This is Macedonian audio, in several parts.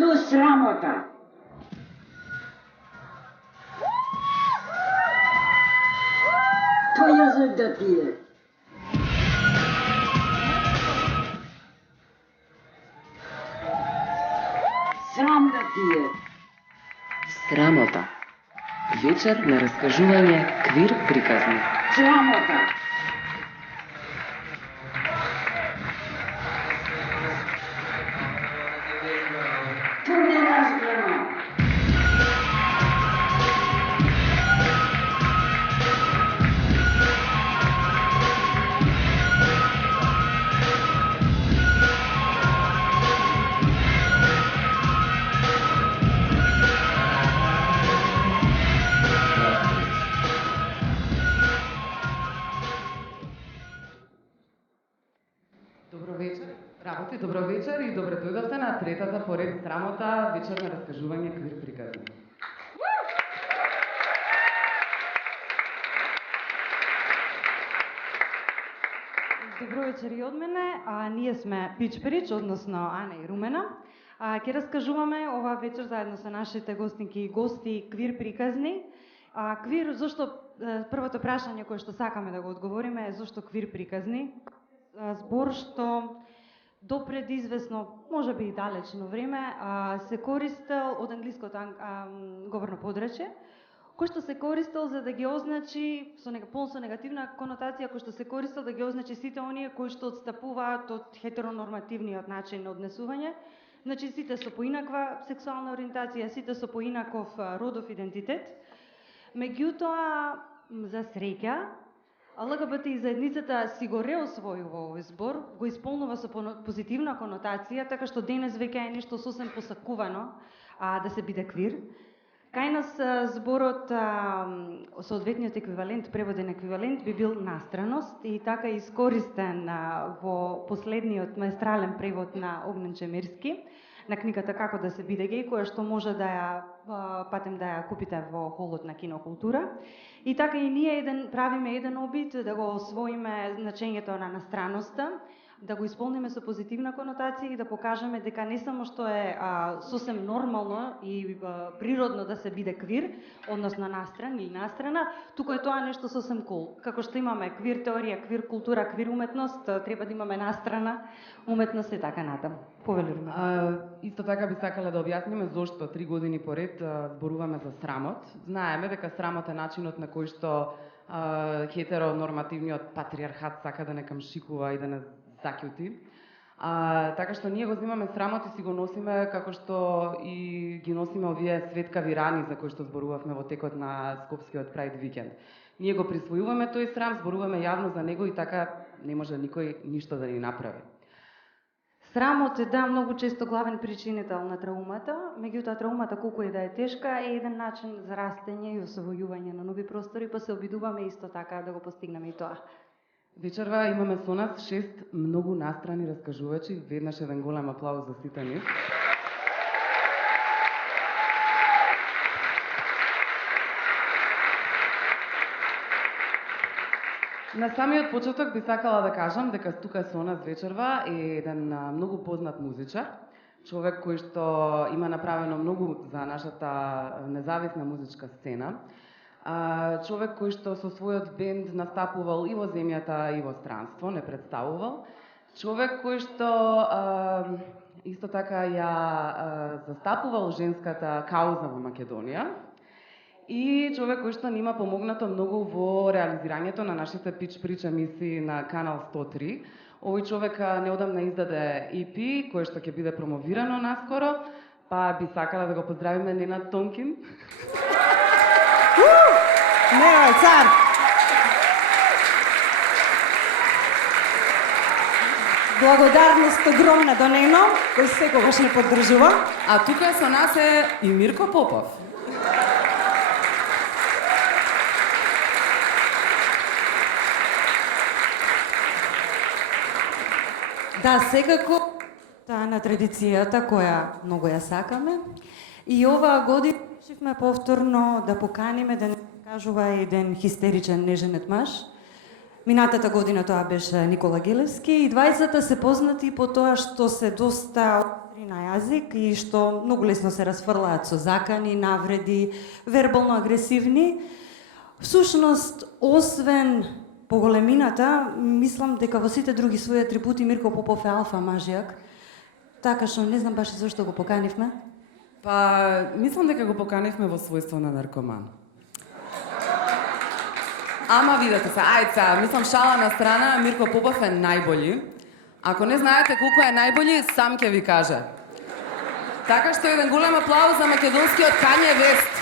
Ту срамота! То јазик да пие. Срам да пие. Срамота. Вечер на раскажување квир приказни. Срамота! Ту не разбрано. Добро вечер и добре дојдовте на третата поред срамота вечер на раскажување квир приказни. Добро вечер и од мене. Ние сме Пич Прич, односно Ана и Румена. Ќе раскажуваме ова вечер заедно со нашите гостинки и гости квир приказни. Квир, зошто првото прашање кое што сакаме да го одговориме е зошто квир приказни? Збор што до пред известно, може би и далечно време, се користел од англиското говорно подречје, кој што се користел за да ги означи со негативна конотација, кој што се користел да ги означи сите оние кои што отстапуваат од хетеронормативниот начин на однесување, значи сите со поинаква сексуална ориентација, сите со поинаков родов идентитет. Меѓутоа, за среќа, ЛГБТ и заедницата си го реосвојува овој збор, го исполнува со позитивна конотација, така што денес веќе е нешто сосем посакувано да се биде квир. Кај нас зборот, соодветниот еквивалент, преводен еквивалент би бил настраност и така искористен во последниот маестрален превод на Огнен Чемерски, на книгата Како да се биде геј, која што може да ја патем да ја купите во холот на Кинокултура. И така и ние правиме еден обид да го освоиме значењето на настраноста, да го исполниме со позитивна конотација и да покажеме дека не само што е сосем нормално и природно да се биде квир, односно настран или настрана, туку е тоа нешто сосем кул. Како што имаме квир теорија, квир култура, квир уметност, треба да имаме настрана уметност и така натаму. Повелуваме. Исто така би сакала да објасниме зошто 3 години поред зборуваме за срамот. Знаеме дека срамот е начинот на кој што хетеронормативниот патриархат сака да не камшикува и да не закјути. Така што ние го земаме срамот и си го носиме како што и ги носиме овие светкави рани за кои што зборувавме во текот на Скопскиот Прајд викенд. Ние го присвојуваме тој срам, зборуваме јавно за него и така не може никој ништо да ни направи. Срамот е многу често главен причинител на траумата, меѓутоа траумата колку и да е тешка е еден начин за растење и освојување на нови простори, па се обидуваме исто така да го постигнеме и тоа. Вечерва имаме со нас 6 многу настрани раскажувачи, веднаш еден голем аплауз за сите нив. На самиот почеток би сакала да кажам дека тука со нас вечерва е еден многу познат музичар, човек кој што има направено многу за нашата независна музичка сцена, човек кој што со својот бенд настапувал и во земјата и во странство, не представувал, човек кој што исто така ја застапувал женската кауза во Македонија, и човек кој што ни има помогнато многу во реализирањето на нашите Пич Прич емисии на Канал 103. Овој човек неодамна издаде EP, кој што ќе биде промовирано наскоро, па би сакала да го поздравиме Ненад Тонкин. Немај, цар! Благодарност огромна до Нено, кој секогаш не поддржува. А тука со нас е и Мирко Попов. Да, секако на традицијата која многу ја сакаме. И оваа година решивме повторно да поканиме да не кажува еден хистеричен неженет маж. Минатата година тоа беше Никола Гелевски и двајцата се познати по тоа што се доста остри на јазик и што многу лесно се расфрлаат со закани, навреди, вербално агресивни. Всушност, освен поголемината, мислам дека во сите други своји атрибути Мирко Попов е алфа мажијак. Така што не знам баш зашто го поканивме. Па, мислам дека го поканивме во својство на наркоман. Ама видете се, ајца, мислам шала на страна, Мирко Попов е најбољи. Ако не знаете колку е најбољи, сам ќе ви каже. Така што еден голем аплауз за македонскиот Кање Вест.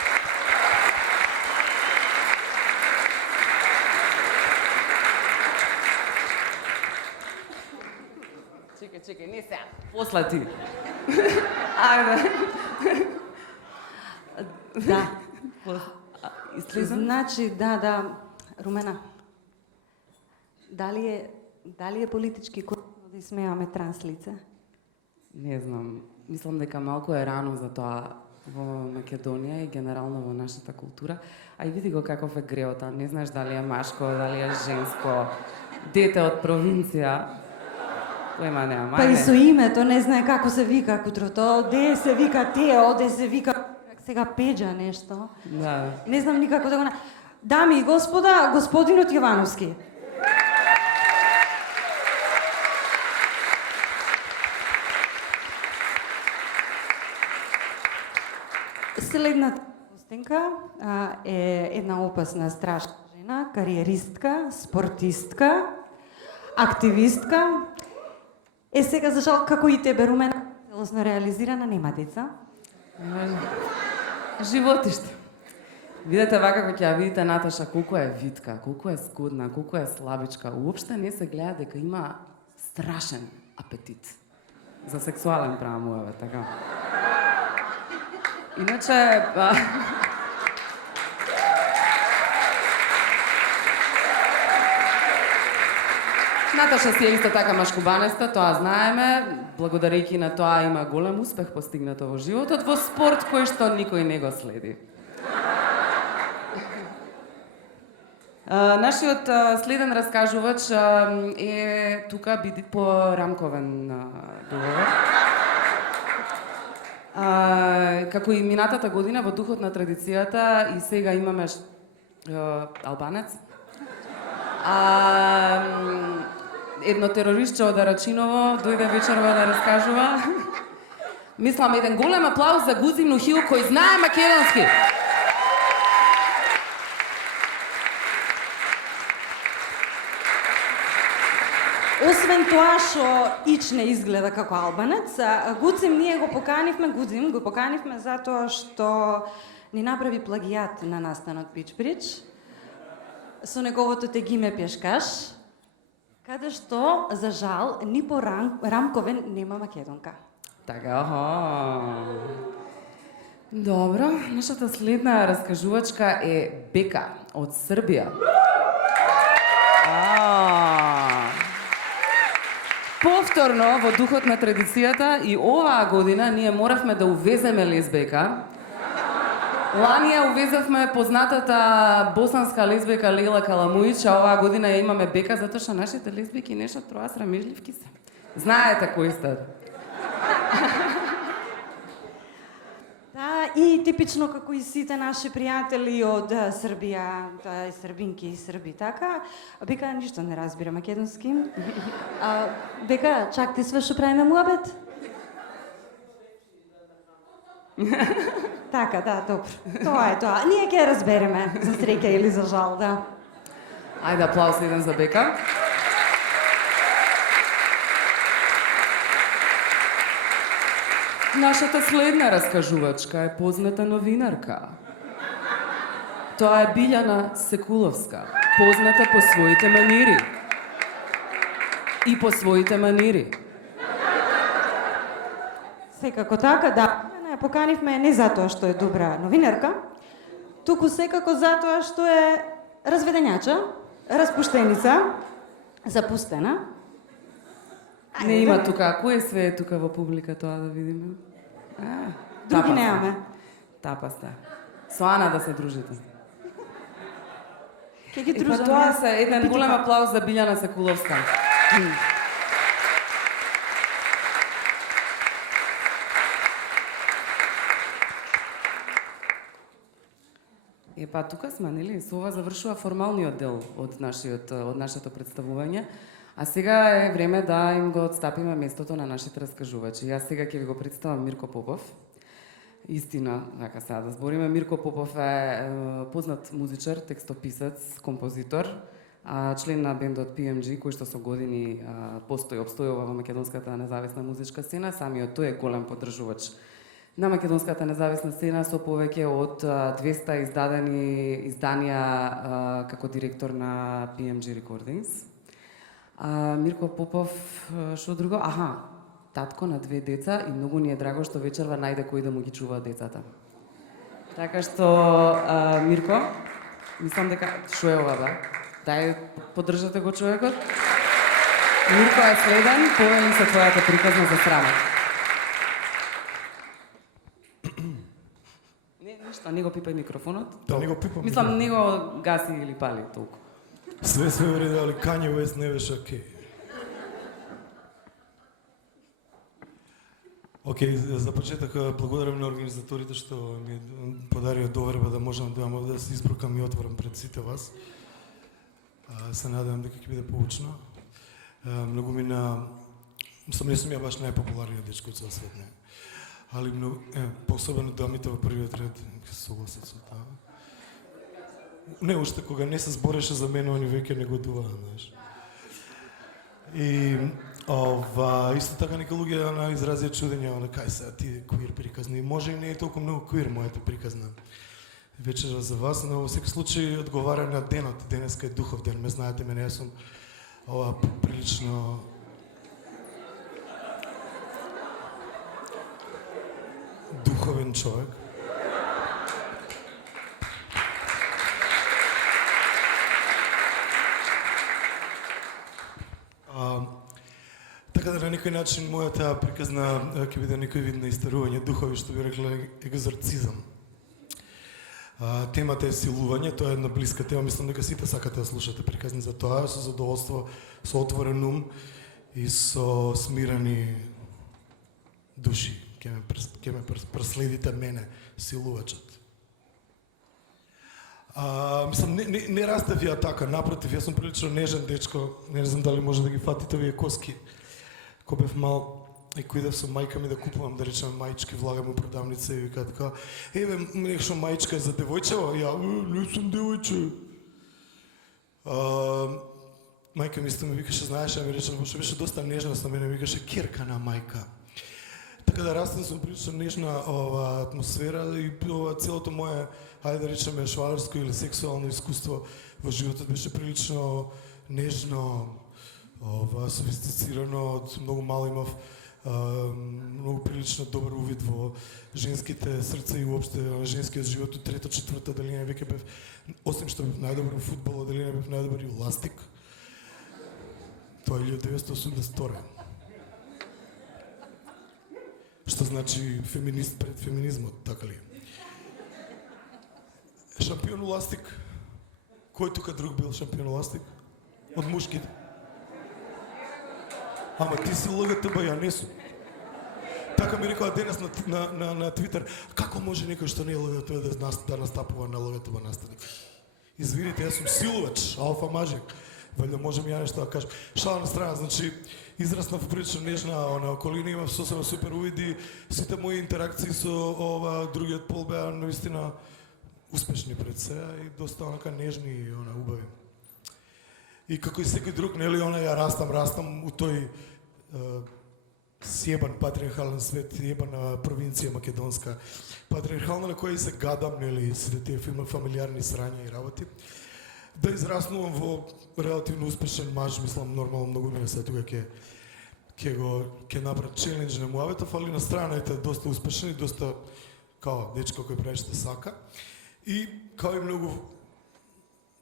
Чекај, не сега, после ти. Ајде. Да. Излизам? Значи, да, Румена. Дали е политички коректно да исмејаме транс лице? Не знам, мислам дека малку е рано за тоа во Македонија и генерално во нашата култура. А и види го каков е греота, не знаеш дали е машко, дали е женско, дете од провинција. Поема нема, Па и со името не знае како се вика кутрото, оде се вика тие, оде се вика сега Пеџа нешто. Да. Не знам никако да го Дами и господа, господинот Јовановски. Следната гостинка е една опасна, страшна жена, кариеристка, спортистка, активистка. Сега за жал, како и тебе, Румена, целосно реализирана, нема деца. Животиште. Видете вака кога ќе ја видите Наташа колку е витка, колку е скудна, колку е слабичка. Уопште не се гледа дека има страшен апетит за сексуален правамуеве, така. Иначе, Наташа си е исто така машкубанеста, тоа знаеме. Благодарејќи на тоа има голем успех постигнато во животот, во спорт кој што никој не го следи. Нашиот следен раскажувач е тука биди по рамковен договор. Како и минатата година во духот на традицијата и сега имаме албанец. Едно терористче од Арачиново дојде вечерва да раскажува. Мислам еден голем аплауз за Гузи Нухил кој знае македонски. Освен тоа што Ич не изгледа како албанец, Гуцим ние го поканивме затоа што ни направи плагијат на настанот Пич Прич со неговото Те ги ме пешкаш, каде што, за жал, ни по Рамковен нема македонка. Така, Добро, нашата следна раскажувачка е Бека од Србија. Повторно во духот на традицијата и оваа година ние моравме да увеземе лесбека. Лани ја увезавме познатата босанска лесбека Лейла Каламуич, а оваа година ја имаме Бека затоа што нашите лесбики нешто троа срамежливки се. Знаете кои сте. Да, и типично како и сите наши пријатели од Србија, и србинки и срби, така. Бека ништо не разбира македонски. Бека, чак ти све што правиме муабет? Така, да, добро. Тоа е тоа. Ние ќе разбереме, за среќа или за жал, да. Ајде, аплауз еден за Бека. Нашата следна раскажувачка е позната новинарка. Тоа е Билјана Секуловска, позната по своите манири. И по своите манири. Секако така, да. Не поканивме не затоа што е добра новинарка, туку секако затоа што е разведењача, распуштеница, запустена. Не има тука, кој све е тука во публика тоа да видиме? Други немаме. Тапа сте. Со Ана да се дружите. Ќе ги Па дружаме. тоа се еден голем аплауз за Билјана Секуловска. Па тука сме, нели? Со ова завршува формалниот дел од нашето представување. А сега е време да им го отстапиме местото на нашите раскажувачи. Јас сега ќе ви го представам Мирко Попов. Истина, така сега да збориме, Мирко Попов е познат музичар, текстописец, композитор, член на бендот PMG, кој што со години обстојува во македонската независна музичка сцена. Самиот тој е голем поддржувач на македонската независна сцена со повеќе од 200 издадени изданија како директор на PMG Recordings. Мирко Попов, што друго? Татко на 2 деца и многу ни е драго што вечерва најде кој да му ги чува децата. Така што, Мирко, мислам дека шо е ова, бе? Дај, поддржате го човекот. Мирко е следен, повели се твојата приказна за срамот. Ништо, не го пипај микрофонот. Да, не го пипам. Мислам, не го гаси или пали толку. Све уреди, али Kanye West не беше окей. Океј, за почеток благодарам на организаторите што ми подарија доверба да можам да имам да се избрукам и отворам пред сите вас. Се надевам дека ќе биде поучно. Многу ми не сум ја баш најпопуларниот дечко во свет, не. Али многу, посебно дамите во првиот ред, ќе се согласат со тоа. Не, уште кога не се збореше за мене, они веќе не годуваа, знаеш. И исто така нека луѓе изразија чудење, кај се ти квир приказни. Може и не е толку многу квир мојата приказна вечера за вас, но во секој случај одговара на денот. Денеска е духов ден, ме знаете мене, јас сум прилично духовен човек. Така да на некој начин мојата приказна ќе биде некој вид на истерување духови, што би рекла екзорцизам. Темата е силување, тоа е една блиска тема, мислам дека сите сакате да слушате приказни за тоа, со задоволство, со отворен ум и со смирени души. Ќе ме проследите мене, силувачот. Мислам, не растев ја така, напротив, јас сум прилично нежен дечко, не знам дали може да ги фатите овие коски. Кога бев мал и коидев со мајка ми да купувам, да речем, маички, влагам у продавница и вика така, еве, нешто маичка е за девојчево, ја, не сум девојче. Мајка ми исто ми викаше, знаеш, ја ми рече, што беше доста нежна со мене, ми викаше керка на мајка. Така да растем со прилично нежна атмосфера и целото мое, ајде да речеме, швалерско или сексуално искуство во животот беше прилично нежно, софистицирано, од многу мал имав многу прилично добар увид во женските срца и уопште женскиот живот од трета, четврта, дали не веќе бев, освен што бев најдобар во фудбал, дали не бев најдобар и ластик. Тоа е 1982. Што значи феминист пред феминизмот, така ли? Шампион ластик. Кој тука друг бил шампион ластик? Од мушките. Ама ти си ЛГТБ, ја не сум. Така ми рекоа денес на Твитер, како може некој што не е ЛГТБ да настапува на ЛГТБ настани? Извините, јас сум силувач, алфа мажик. Валјда можем ја нешто да кажам. Шала на страна, значи, израснав прилично нежна околина, имав сосема супер увиди, сите мои интеракции со другиот пол беа наистина успешни пред сега и доста онака нежни и убави. И како и секој друг, нели, ја растам у тој сјебан патриархален свет, јебана провинција македонска, патриархална на која и се гадам, нели, сите тие фамилиарни срања и работи. Да израснувам во релативно успешен маж, мислам, нормално многу мене се тука ќе направи челендж на муаветов, али на страната е доста успешен и доста као дечко кој прави што сака. И као и многу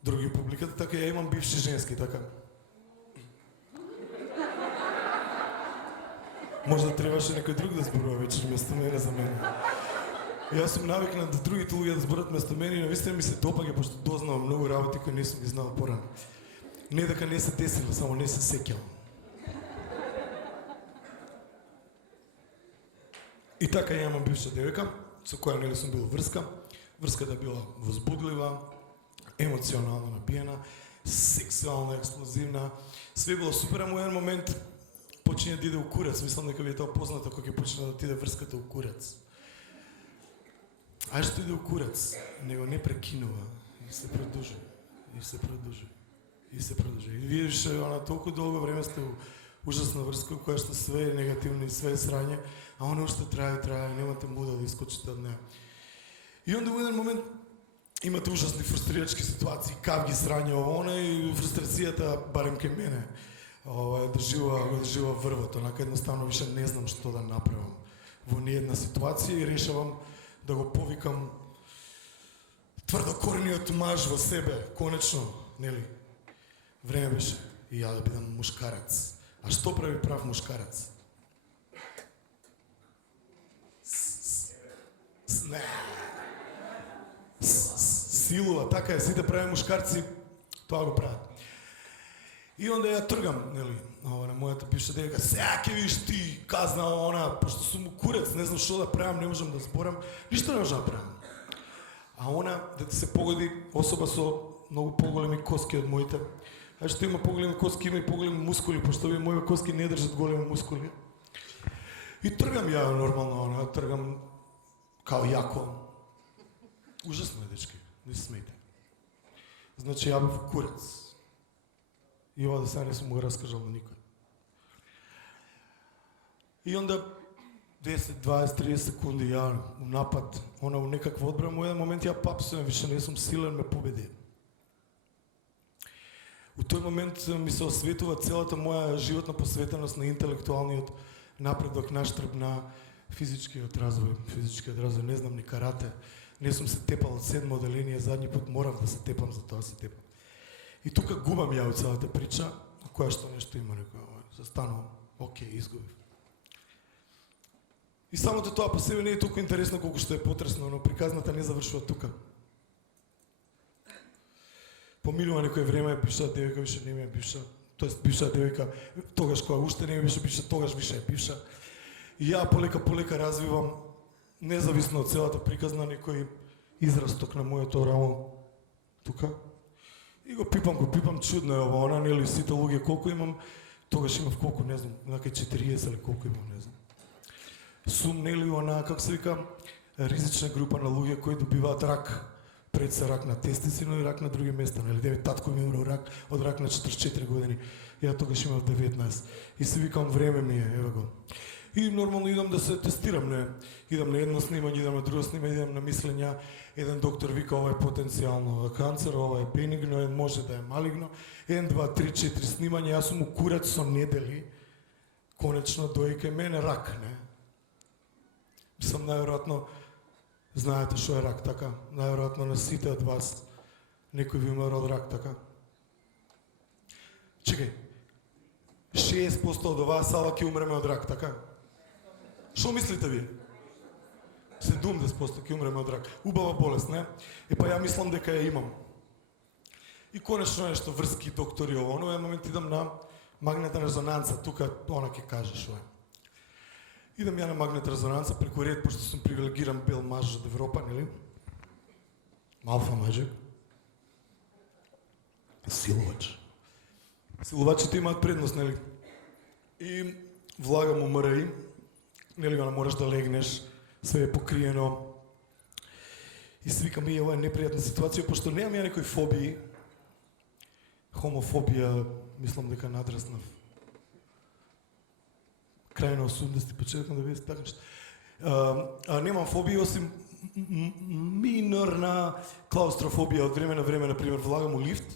други публиката, така ја имам бивши женски, така. Може да требаше некој друг да зборува вечер место мене за мене. Јас сум навикнат да другите луѓе да зборат место мене и навистина ми се допаѓа, пошто дознавам многу работи кои не сум ги знал порано. Не дека не се десило, само не се сеќавам. И така ја имам бивша девојка, со која нели сум бил врска. Врската била возбудлива, емоционално набиена, сексуално експлозивна. Све било супер, а еден момент почине да иде у курац. Мислам дека ви е тоа познато кога ќе почне да ти иде врската у курац. А што иде у курац, него не прекинува и се продолжува. И се продолжува. И се продолжува. И видиш, она толку долго време сте у ужасна врска, која што све е негативно и све е срање, а она уште трае, и немате муда да искочите од неја. И онда во еден момент имате ужасни фрустрирачки ситуации, кавги, срање, она и фрустрацијата, барем ке мене, држува врвот, онака едноставно више не знам што да направам во ниедна ситуација и решавам да го повикам тврдокорниот маж во себе, конечно, нели? Време беше и ја да бидам мушкарац. А што прави прав мушкарац? Силува, така е, сите прави мушкарци, тоа го прават. И онда ја тргам, нели, на мојата бивша девојка, сега ќе видиш ти, казна она, пошто сум му курец, не знам што да правам, не можам да зборам, ништо не можам да правам. А она, да ти се погоди, особа со многу поголеми коски од моите, а што има поголеми коски, има и поголеми мускули, пошто овие мои коски не држат големи мускули. И тргам ја нормално, она, тргам као јако. Ужасно е, дечки, не се смејте. Значи, ја бев курец. И ова да сега не сум го раскажал на никој. И онда 10, 20, 30 секунди ја у напад, она у некаква одбрана, во еден момент ја папсувам, више не сум силен, ме победи. У тој момент ми се осветува целата моја животна посветеност на интелектуалниот напредок наштрб на физичкиот развој. Не знам ни карате, не сум се тепал од 7 оделение, задни пат морав да се тепам, за тоа се тепам. И тука губам ја од целата прича, која што нешто има, некоја, застанувам, окей, изгубив. И самото тоа по себе не е толку интересно колку што е потресно, но приказната не завршува тука. Поминува некој време, бивша девојка више не ми е бивша, тоест бивша девојка, тогаш кога уште не ми беше бивша, тогаш више е бивша. И ја полека развивам, независно од целата приказна, некој израсток на моето рамо тука. И го пипам, чудно е ова, она, нели, сите луѓе колку имам, тогаш имав колку, не знам, некај 40 или колку имам, не знам. Сум, нели, она, како се вика, ризична група на луѓе кои добиваат рак, пред се рак на тестици, но и рак на други места, нели, девет татко ми умре од рак на 44 години, ја тогаш имав 19. И се викам, време ми е, еве го. И нормално идам да се тестирам, не, идам на едно снимање, идам на друго снимање, идам на мислења, еден доктор вика ова е потенцијално канцер, ова е бенигно, може да е малигно, 1, 2, 3, 4 снимања, јас сум укурец со недели, конечно дојка мене рак, не? Сам најверојатно, знаете што е рак, така? Најверојатно на сите од вас, некој ви умер од рак, така? Чекај, 60% од оваа сала ќе умреме од рак, така? Што мислите ви? 70% ќе умреме од рак. Убава болест, не? Па ја мислам дека ја имам. И конечно нешто врски доктори ово, но еден момент идам на магнетна резонанца, тука она ќе каже што е. Идам ја на магнетна резонанца преку ред, пошто сум привилегиран бел маж од Европа, нели? Алфа маџик. Силувач. Силувачите имаат предност, нели? И влагам у МРИ, нели, мораш да легнеш, све е покриено. И се викам, ова е непријатна ситуација, пошто немам ја некои фобии. Хомофобија, мислам дека надраснав. Крај на 80-ти, почеток на 90-ти, така нешто. Немам фобии, осим минорна клаустрофобија од време на време, например, влагам у лифт,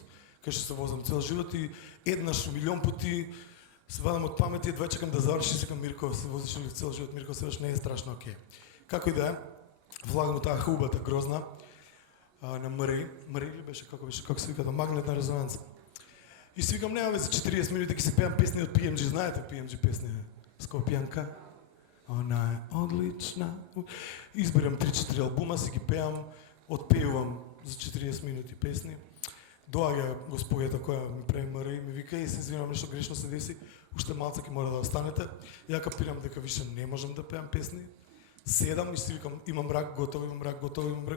кај што се возам цел живот и еднаш милион пати се вадам од памет и едва чекам да заврши, секам Мирко, се возиш ли цел живот, Мирко, се не е страшно, окей. Како и да е, влагам у таа хубата грозна на МРИ ли беше, како се вика, магнетна резонанца. И си викам, нема за 40 минути ќе си пеам песни од PMG, знаете PMG песни? Скопјанка, она е одлична. Изберам 3-4 албума, си ги пеам, отпеувам за 40 минути песни. Доаѓа господјата која ми прави МРИ и ми вика, се извинувам, нешто грешно се деси, уште малце ќе мора да останете. Ја капирам дека више не можам да пеам песни, седам и си викам, имам рак готов,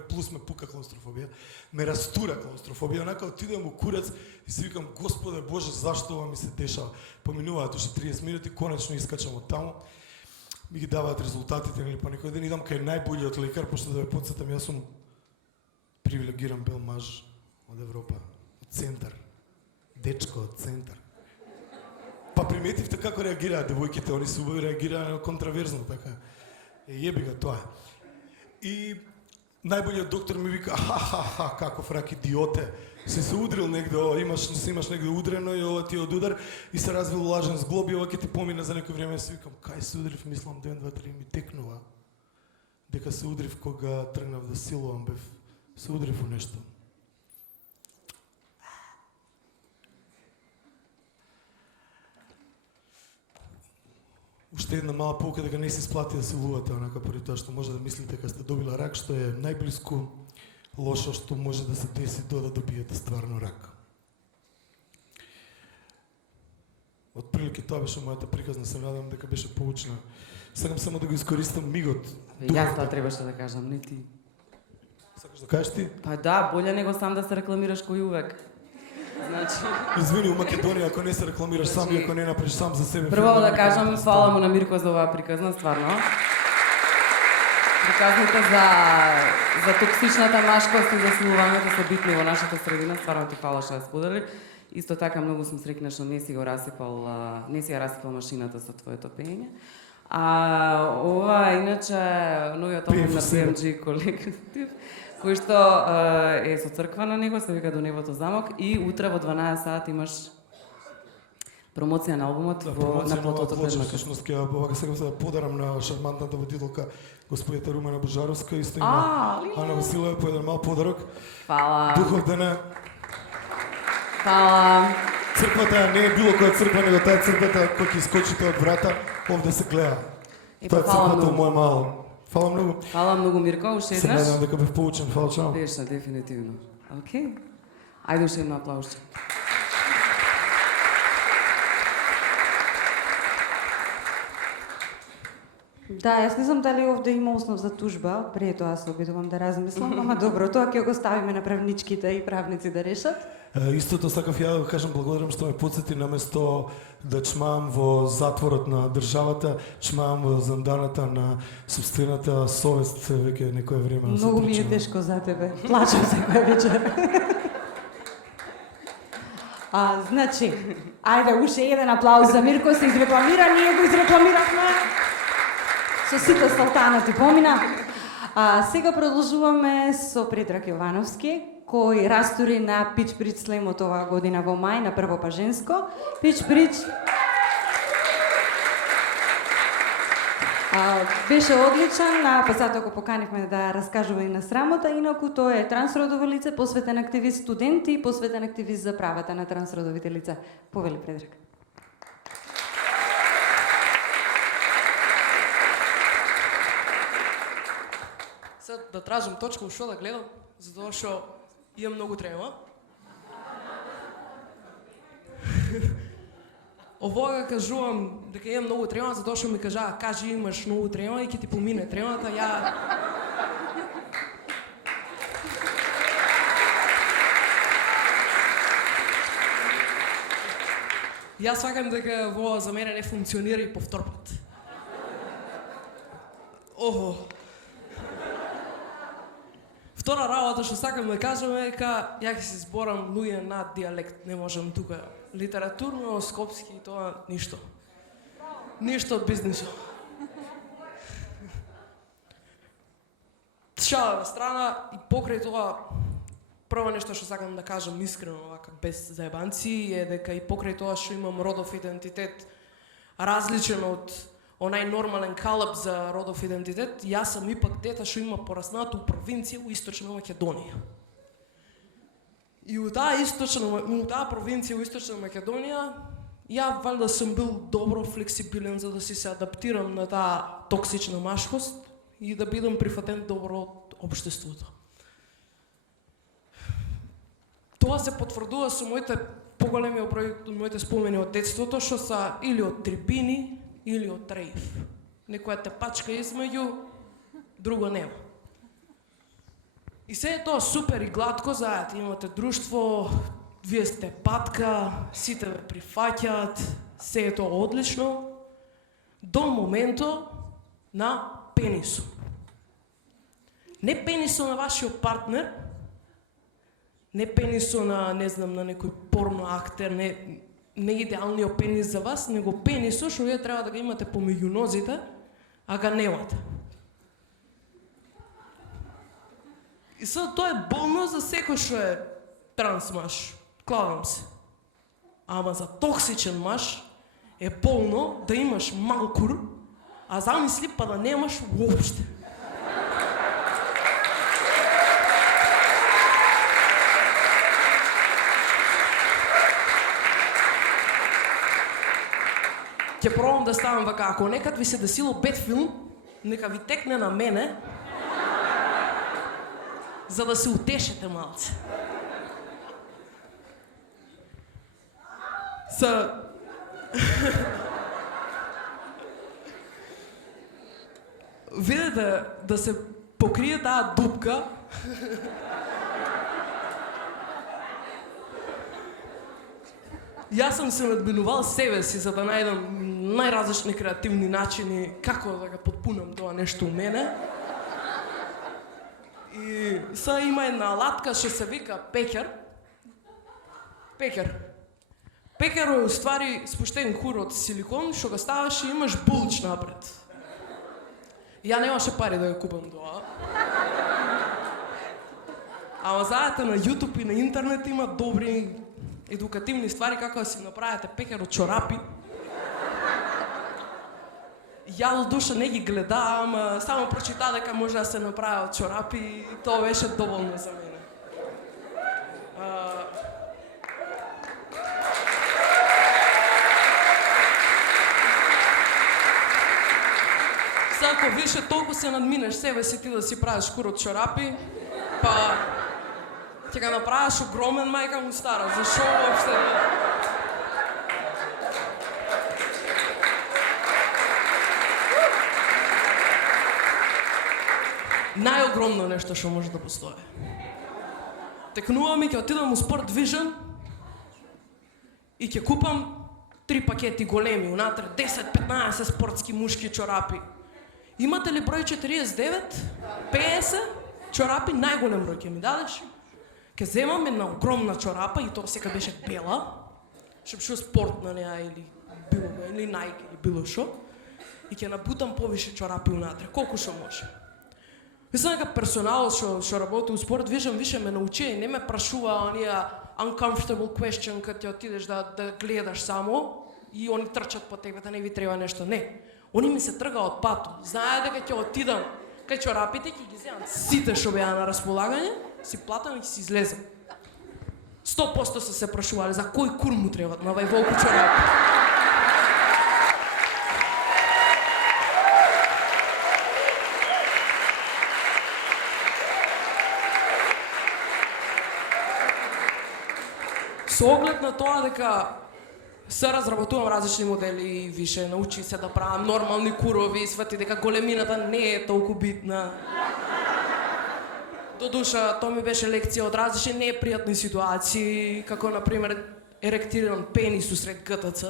плюс ме пука клаустрофобија, ме растура клаустрофобија, онака отидам у курец и си викам, Господе Боже, зашто ова ми се дешава? Поминуваат уште 30 минути, конечно искачам од таму, ми ги даваат резултатите, нели, па некој ден идам кај најболјиот лекар, пошто да ве потсетам, јас сум привилегиран бел маж од Европа, од центар, дечко од центар. Па приметивте како реагираат девојките, они се убави реагираат контраверзно, така. Јеби га тоа. И најболјиот доктор ми вика, ха, каков рак идиоте, си се удрил негде, имаш негде удрено и ова ти од удар и се развил лажен зглоб и ова ќе ти помине за некој време. Си викам, кај се удрив, мислам, 1, 2, 3 ми текнува. Дека се удрив кога тргнав да силувам, се удрив у нешто. Уште една мала полка дека не се сплати да се лувате, онака поради тоа што може да мислите дека сте добила рак, што е најблиску лошо што може да се деси до да добиете стварно рак. Отприлики тоа беше мојата приказна, се надам дека беше поучна. Сакам само да го искористам мигот. Јас тоа требаше да кажам, не ти. Сакаш да кажеш ти? Па да, боле него сам да се рекламираш кој увек. Значи, Извини, у Македонија ако не се рекламираш сам и ако не направиш сам за себе. прво да кажам фала му на Мирко за оваа приказна, стварно. Приказните за токсичната машкост и за слувањето се битни во нашата средина, стварно ти фала што ја сподели. Исто така многу сум среќна што не си ја расипал машината со твоето пеење. А ова иначе новиот албум на PMG колектив, кој што е со црква на него, се вика До небото замок, и утре во 12 сати имаш промоција на албумот на плотото пред Макаш. Всушност ќе овака сакам да подарам на шармантната водителка господјата Румена Божаровска, исто има Ана Василева по еден мал подарок. Фала. Духов дена. Фала. Црквата не е било која црква, него таа црквата која ќе искочите од врата, овде се гледа. Тоа е црквата у мој мало. Фала многу. Фала многу, Мирко, уште еднаш. Се надам дека бев поучен, фала чао. Беше, дефинитивно. Океј. Ајде уште едно аплаузче. Да, јас не знам дали овде има основ за тужба, пред тоа се обидувам да размислам, ама добро, тоа ќе го ставиме на правничките и правници да решат. Истото сакав ја да кажам благодарам што ме потсети наместо да чмаам во затворот на државата, чмаам во занданата на собствената совест веќе некое време. Многу ми е тешко за тебе. Плачам секоја вечер. Значи, ајде уште еден аплауз за Мирко, се изрекламира, ние го изрекламиравме. Со сите салтанати помина. Сега продолжуваме со Предраг Јовановски, кој растури на Пич Прич слемот оваа година во мај на Прво Паженско. Пич Прич беше одличен, па затоа го поканивме да раскажува и на срамота, инаку тој е трансродово лице, посветен активист, студент и посветен активист за правата на трансродовите лица. Повели, Предраг. Да тражам точка што да гледам, затоа што имам многу трема. Овога кажувам дека имам многу трема, затоа што ми кажаа, кажи имаш многу трема и ќе ти помине тремата, Јас сваќам дека во за мене не функционира и повтор пат. Втора работа што сакам да кажам е дека ја ќе се зборам луѓе на дијалект, не можам тука литературно, скопски, тоа ништо. Ништо од бизнисот. Шала на страна и покрај тоа прво нешто што сакам да кажам искрено вака без заебанци е дека и покрај тоа што имам родов идентитет различен од онај нормален калап за родов идентитет, јас сум ипак дете што има пораснато у провинција у Источна Македонија. И у таа провинција у Источна Македонија, ја валјда сум бил добро флексибилен за да си се адаптирам на таа токсична машкост и да бидам прифатен добро од општеството. Тоа се потврдува со моите поголемиот број од моите спомени од детството, што са или од трибини, или од рейв. Некоја тепачка измеѓу друго нема. И се е тоа супер и гладко, заедно имате друштво, вие сте патка, сите ве прифаќаат, се е тоа одлично, до моментот на пенисо. Не пенисо на вашиот партнер, не пенисо на, не знам, на некој порно актер, не идеалниот пенис за вас, него пенисо што вие треба да го имате помеѓу нозите, а га немате. И сега тоа е болно за секој што е транс маж, клавам се. Ама за токсичен маж е болно да имаш мал кур, а замисли па да немаш уопште. Ќе пробам да ставам вака, ако некад ви се десило бед филм, нека ви текне на мене, за да се утешете малце. Видете, да се покрие таа дупка, јас сум се надминувал себе си за да најдам најразлични креативни начини како да го потпунам тоа нешто у мене. И сега има една алатка што се вика пекер. Пекер е уствари спуштен кур од силикон што го ставаш и имаш булч напред. Ја немаше пари да го купам тоа. Ама заедно на YouTube и на интернет има добри едукативни ствари како да си направите пекер од чорапи. Ја до душа не ги гледа, ама само прочита дека може да се направи од чорапи и тоа беше доволно за мене. Сега ако више толку се надминеш себе си ти да си правиш кур од чорапи, па ќе ga направиш огромен, мајка му стара, зашо воопште? Најогромно нешто што може да постои. Текнувам и ќе отидам у Sport Vision и ќе купам 3 пакети големи, унатре 10-15 спортски мушки чорапи. Имате ли број 49? 50? Чорапи, најголем број ќе ми дадеш? Ке земам една огромна чорапа и тоа сека беше бела, што беше спорт на неа или било или Nike или било шо, и ќе набутам повише чорапи унатре, колку што може. Мислам дека персоналот што работи у Sport Vision више ме научи и не ме прашува оние uncomfortable question кога ти отидеш да гледаш само и они трчат по тебе да не ви треба нешто. Не. Они ми се тргаат пато. Знае дека ќе отидам кај чорапите, ќе ги земам сите што беа на располагање, си платам и ќе си излезам. 100% се прашувале за кој кур му требат на овај волку чорапи. Со оглед на тоа дека се разработувам различни модели, више научи се да правам нормални курови, свати дека големината не е толку битна. До душа, тоа ми беше лекција од различни непријатни ситуации, како например еректиран пенис усред ГТЦ.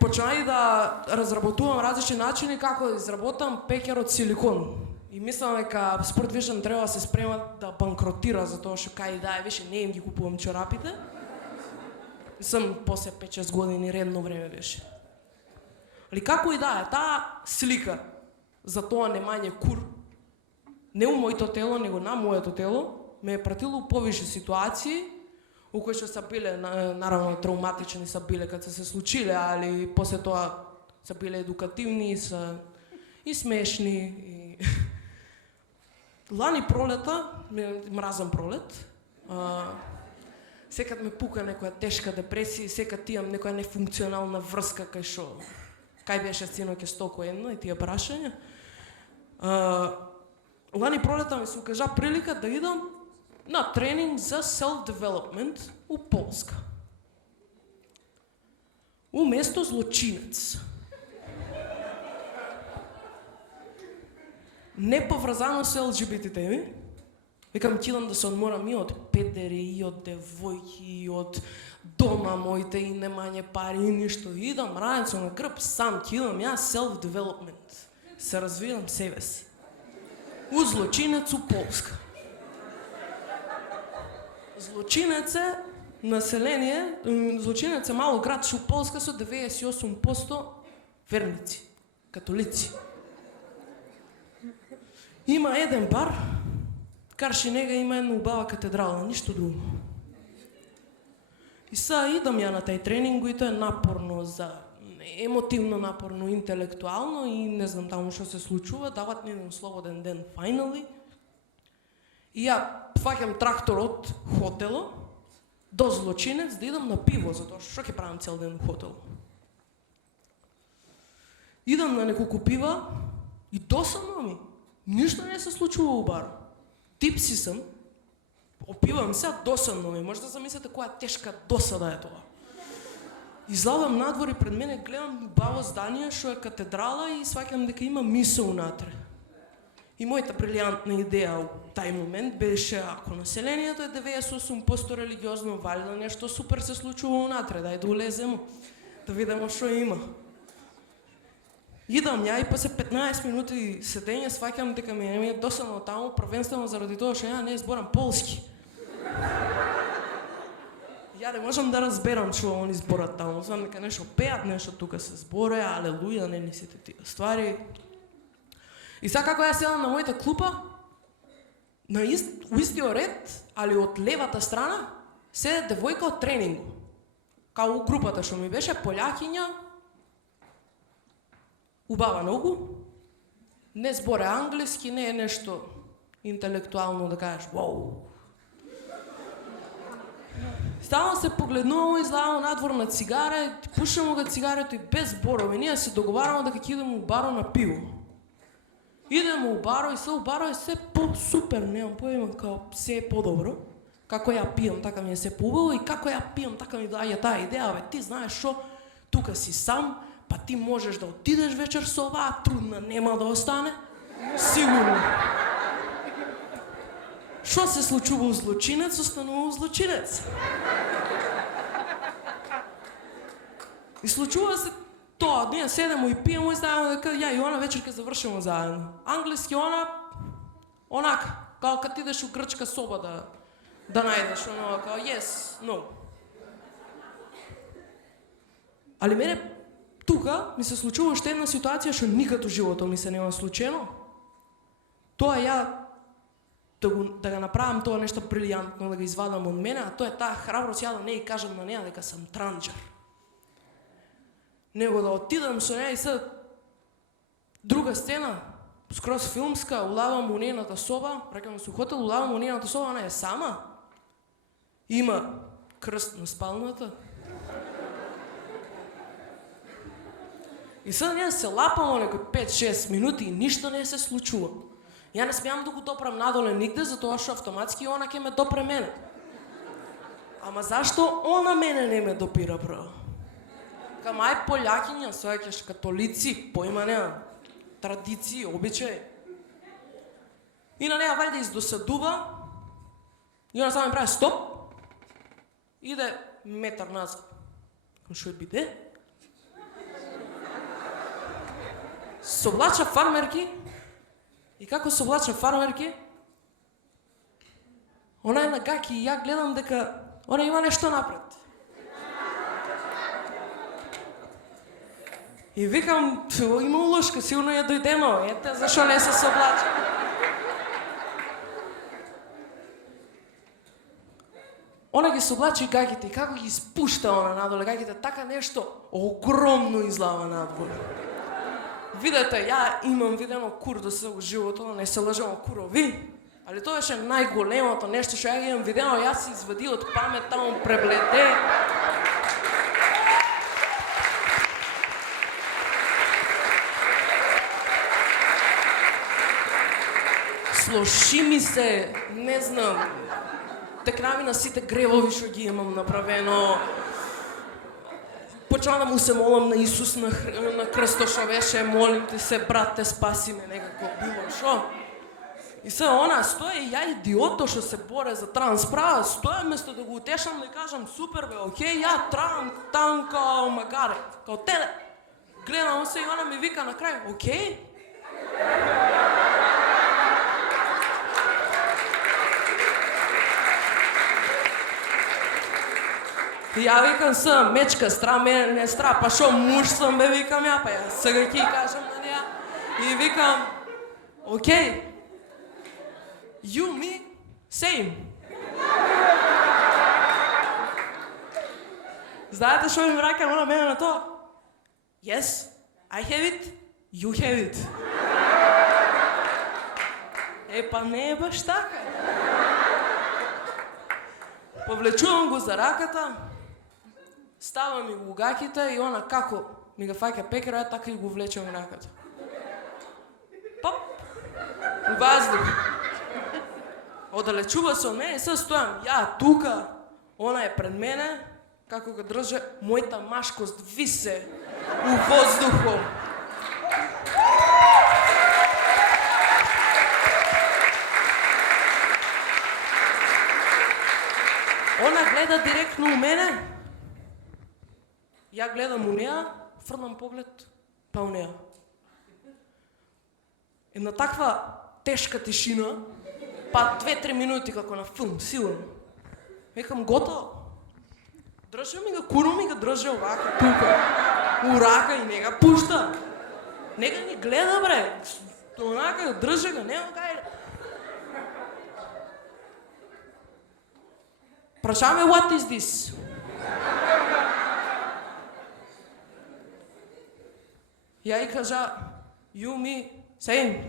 Почнав да разработувам различни начини како да изработам пекер од силикон. И мислам дека Sport Vision треба да се спрема да банкротира за тоа што кај да е, више не им ги купувам чорапите. Сам после 5-6 години редно време беше. Али како и да е, таа слика за тоа немање кур, не у моето тело, него на моето тело, ме е пратило у повише ситуации, у кои што се биле, наравно травматични са биле кога се случиле, али после тоа са биле едукативни, са и смешни. И... Лани пролета, мразам пролет, секад ме пука некоја тешка депресија, секад имам некоја нефункционална врска кај беше синоќе стоко едно и тие прашања. Лани пролета ми се укажа прилика да идам на тренинг за self-development у Полска. У место Злочинец. не поврзано со LGBT теми. Викам, кидам да се одморам и од педери, и од девојки, и од дома моите, и немање пари, и ништо. Идам раницо на грб, сам кидам, јас self-development. Се развивам себе си. У злочинец у Полска. Злочинец е население, злочинец е мало град у Полска со 98% верници, католици. Има еден бар, карши нега има една убава катедрала, ништо друго. И сега идам ја на тај тренинг и тоа е напорно за емотивно напорно, интелектуално и не знам таму што се случува, дават ни еден слободен ден finally. И ја фаќам трактор од хотело до Злочинец да идам на пиво, затоа што ќе правам цел ден у хотело. Идам на неколку пива и досадно ми. Ништо не се случува у бар. Типси сум, опивам се, досадно ми. Може да замислите која тешка досада е тоа. Излавам надвор и пред мене гледам убаво здание што е катедрала и сваќам дека има миса унатре. И мојата брилијантна идеја у тај момент беше ако населението е 98% религиозно, вали да нешто супер се случува унатре, дај да улеземо, да видимо што има. Идам ја и после 15 минути седење сваќам дека ми е досадно таму, првенствено заради тоа што ја не зборам полски. Ја не можам да разберам што они зборат таму, знам дека нешто пеат, нешто тука се зборува, алелуја, не сите тие ствари. И сега како ја седам на мојата клупа, у истиот ред, али од левата страна, седе девојка од тренингу. Као у групата што ми беше, полјакиња, убава ногу, не зборе англиски, не е нешто интелектуално да кажеш, вау. Стално се погледнувamo, излавamo надвор на цигара, пушamo го цигарето и без зборови. Ние се договарamo дека ќе идеме у баро на пиво. Идеме у баро и се у баро е се по-супер, немам поима, као се е по-добро. Како ја пијам, така ми е се поубаво и како ја пијам, така ми даја таа идеја, бе, ти знаеш шо, тука си сам, па ти можеш да отидеш вечер со оваа, трудна нема да остане. Сигурно. Што се случува у Злочинец, останува у Злочинец. И случува се тоа, ние седемо и пиемо и знаеме дека ја и она вечер ќе завршиме заедно. Англиски она, онака, као кад идеш у грчка соба да најдеш, оно, као yes, no. Али мене тука ми се случува уште една ситуација што никад у животот ми се нема случено. Тоа ја да го направам тоа нешто брилијантно, да го извадам од мене, а тоа е таа храброст ја да не ја кажам на неа дека сум транџар. Него да отидам со неа и се друга сцена, скроз филмска, улавам у нејната соба, рекам се у хотел, улавам у нејната соба, она е сама. Има крст на спалната. И сега ние се лапамо некои 5-6 минути и ништо не се случува. Ја не смеам да го допрам надоле нигде, затоа што автоматски она ќе ме допре мене. Ама зашто она мене не ме допира право? Кам ај полјакиња, сваќаш католици, поима неа, традиции, обичаи. И на неа вајде издосадува, и она само ми прави стоп, иде метар назад. Што биде? Се облача фармерки, и како се облача фармерки, она е на гаки и ја гледам дека она има нешто напред. И викам, има улошка, сигурно ја дојдемо, ете зашо не се облача. Она ги се облача и гаките, и како ги спушта она надоле гаките, така нешто огромно излава надвор. Видете, ја имам видено кур до се у животот, не се лажам курови, али тоа беше најголемото нешто што ја ги имам видено, јас се извади од памет, таму пребледе. Слоши ми се, не знам, текнави на сите гревови што ги имам направено. почнав да му се молам на Исус на крсто што беше, молим те се, брате, спаси ме, некако било шо. И се она стои, ја идиото што се боре за трансправа, стоја место да го утешам да кажам супер бе, окей, ја там као магаре, као теле. Гледам се и она ми вика на крај, окей. И ја викам сам, мечка, стра, мене не стра, па шо муж сам бе, викам ја, па ја сега ќе кажам на неја. И викам, окей, you, me, same. Знаете шо ми враќа на мене на тоа? Yes, I have it, you have it. Па не е баш така. Повлечувам го за раката, ставам ми го гаките и она како ми го фаќа пекера, така и го влечем раката. Пап! Воздух. Оддалечува се од мене и се стојам ја тука, она е пред мене, како го држе, мојата машкост висе у воздухот. Она гледа директно у мене, ја гледам у неа, фрлам поглед, па у неа. Една таква тешка тишина, па 2-3 минути како на филм, сигурно. Викам, готово. Држа ми го, куно ми го држа овака, тука, у рака и не га пушта. Не га ни гледа, бре. Онака, држа го, нема кај. Прашаме, what is this? Ја и кажа, you, me, same.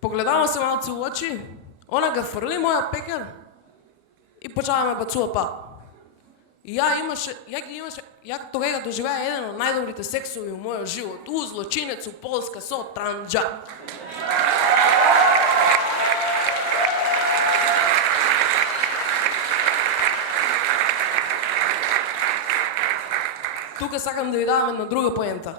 Погледава се малце у очи, она га фрли моја пекар и почава ме бацува па. И ја тога го доживеа еден од најдобрите сексови у мојот живот, у злочинец у Полска со транџа. Тука сакам да ви дадам една друга поента.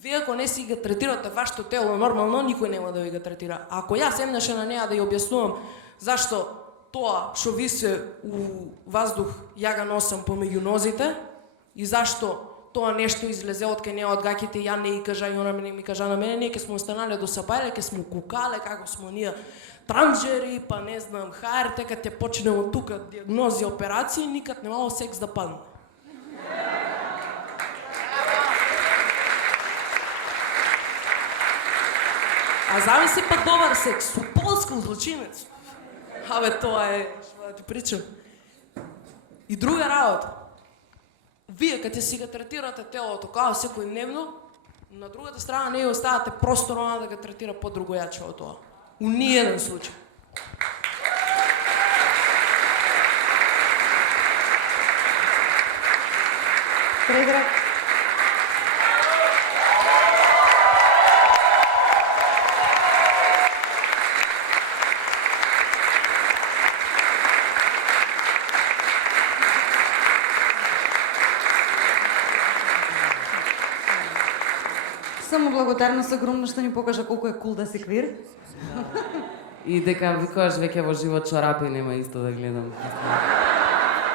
Вие ако не си го третирате вашето тело нормално, никој нема да ви го третира. А ако јас седнеше на неа да ја објаснувам зашто тоа што висе у воздух ја го носам помеѓу нозите и зашто тоа нешто излезе од кај неа од гаките, ја не и кажа и она ми кажа на мене, ние ке сме останале до сабајле, ке сме кукале како сме ние транџери, па не знам, ХРТ, кад ќе почнеме од тука диагнози, операции, никад немало секс да падне. А замисли па добар секс, у Полска, у злочинец. Абе, тоа е, што да ти причам. И друга работа. Вие, кога си го третирате телото како секојдневно, на другата страна не ја оставате простор она да го третира по-другојаче од тоа. У ниеден случај. Предраг. Само благодарност огромно што ни покажа колку е кул да си квир. И дека викаш веќе во живот чорапи нема исто да гледам.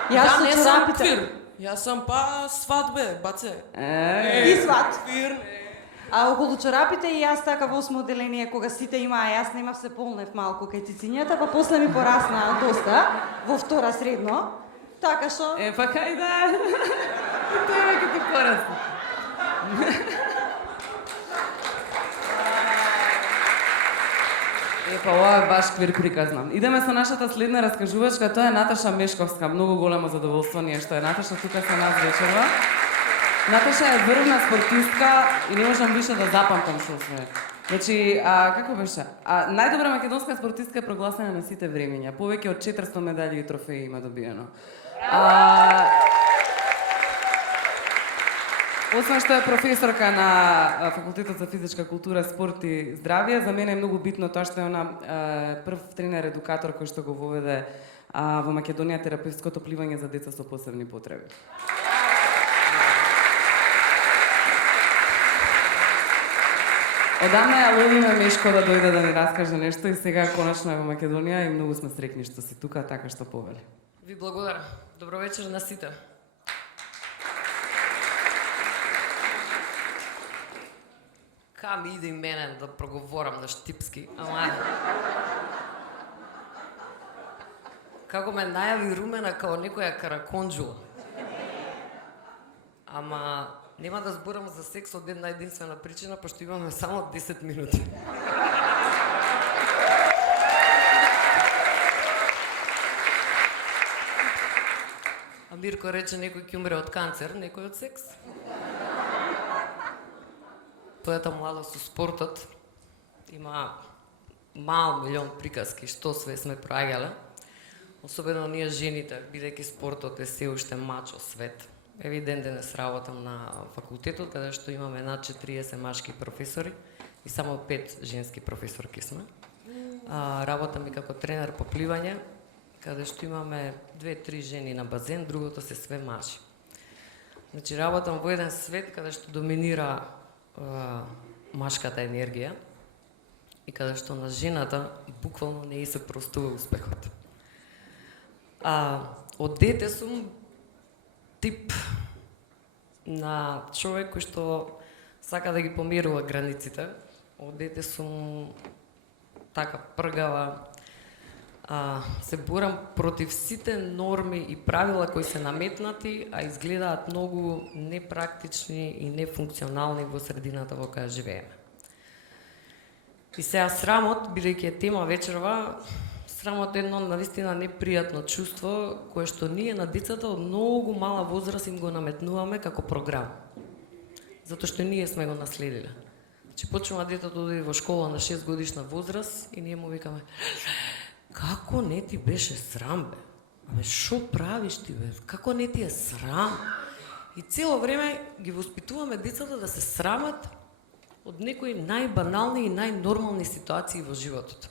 Јас со не сум чорапите. квир. Јас сум па сватбе, баце. И сват. Квир, не. А околу чорапите и јас така во 8 оделение кога сите имаа, јас немав се полнев малку кај цицињата, па после ми порасна доста во втора средно. Така што Па кај да. Тоа веќе ти порасна. Епа, ова е баш квир приказна. Идеме со нашата следна раскажувачка, тоа е Наташа Мешковска. Многу големо задоволство ни е што е Наташа тука со нас вечерва. Наташа е врвна спортистка и не можам више да запамтам што сме. Значи, како беше? Најдобра македонска спортистка е прогласена на сите времења. Повеќе од 400 медали и трофеи има добиено. Освен што е професорка на факултетот за физичка култура, спорт и здравје, за мене е многу битно тоа што е она прв тренер едукатор кој што го воведе во Македонија терапевтското пливање за деца со посебни потреби. Одамна ја ловиме Мешко да дојде да ни раскаже нешто и сега конечно е во Македонија и многу сме среќни што си тука, така што повели. Ви благодарам. Добро вечер на сите. Ка ми иде и мене да проговорам на штипски, ама... Како ме најави Румена као некоја караконджула. Ама нема да зборам за секс од една единствена причина, пошто имаме само 10 минути. А Мирко рече некој ќе умре од канцер, некој од секс. Твојата младост со спортот има мал милион приказки што све сме проаѓале. Особено ние жените, бидејќи спортот е се уште мачо свет. Еве денес работам на факултетот, каде што имаме над 40 машки професори и само 5 женски професорки сме. Работам и како тренер по пливање, каде што имаме 2-3 жени на базен, другото се све мажи. Значи, работам во еден свет каде што доминира машката енергија и каде што на жената буквално не се простува успехот. Од дете сум тип на човек кој што сака да ги померува границите. Од дете сум така пргава, се борам против сите норми и правила кои се наметнати, а изгледаат многу непрактични и нефункционални во средината во која живееме. И сега срамот, бидејќи е тема вечерва, срамот е едно навистина непријатно чувство кое што ние на децата од многу мала возраст им го наметнуваме како програм. Затоа што ние сме го наследиле. Значи почнува детето да оди во школа на 6 годишна возраст и ние му викаме: како не ти беше срам, бе? Абе, шо правиш ти, бе? Како не ти е срам? И цело време ги воспитуваме децата да се срамат од некои најбанални и најнормални ситуации во животот.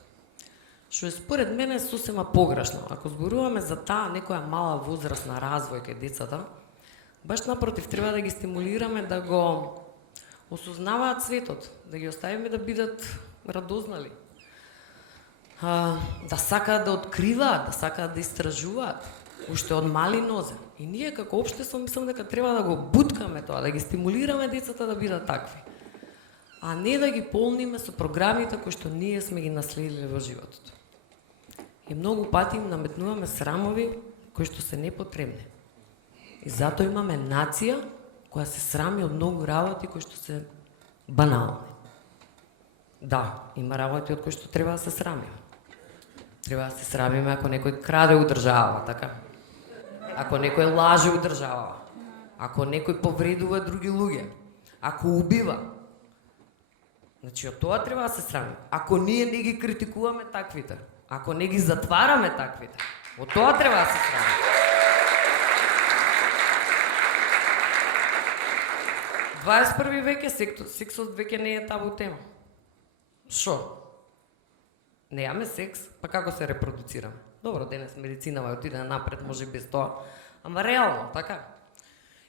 Што е според мене сосема погрешно. Ако зборуваме за таа некоја мала возраст на развој кај децата, баш напротив, треба да ги стимулираме да го осознаваат светот, да ги оставиме да бидат радознали, да сакаат да откриваат, да сакаат да истражуваат, уште од мали нозе. И ние како општество мислам дека треба да го буткаме тоа, да ги стимулираме децата да бидат такви, а не да ги полниме со програмите кои што ние сме ги наследиле во животот. И многу пати им наметнуваме срамови кои што се непотребни. И затоа имаме нација која се срами од многу работи кои што се банални. Да, има работи од кои што треба да се срамиме. Треба да се срамиме ако некој краде у држава, така? Ако некој лаже у држава, ако некој повредува други луѓе, ако убива. Значи, од тоа треба да се срамиме. Ако ние не ги критикуваме таквите, ако не ги затвараме таквите, од тоа треба да се срамиме. 21 век е сексот веќе не е табу тема. Шо? Неаме секс, па како се репродуцираме? Добро, денес медицинава отиде напред, може без тоа, ама реално, така?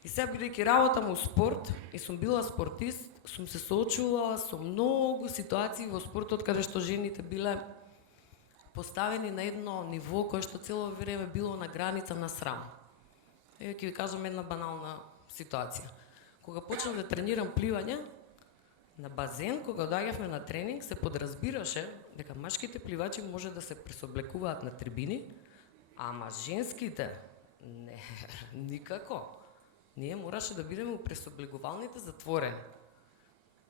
И сега бидејќи работам у спорт и сум била спортист, сум се соочувала со многу ситуации во спортот каде што жените биле поставени на едно ниво кое што цело време било на граница на срам. Еве ќе ви кажам една банална ситуација. Кога почнав да тренирам пливање, на базен, кога доаѓавме на тренинг, се подразбираше дека машките пливачи може да се пресоблекуваат на трибини, ама женските не, никако. Ние мораше да бидеме у пресоблегувалните затворени.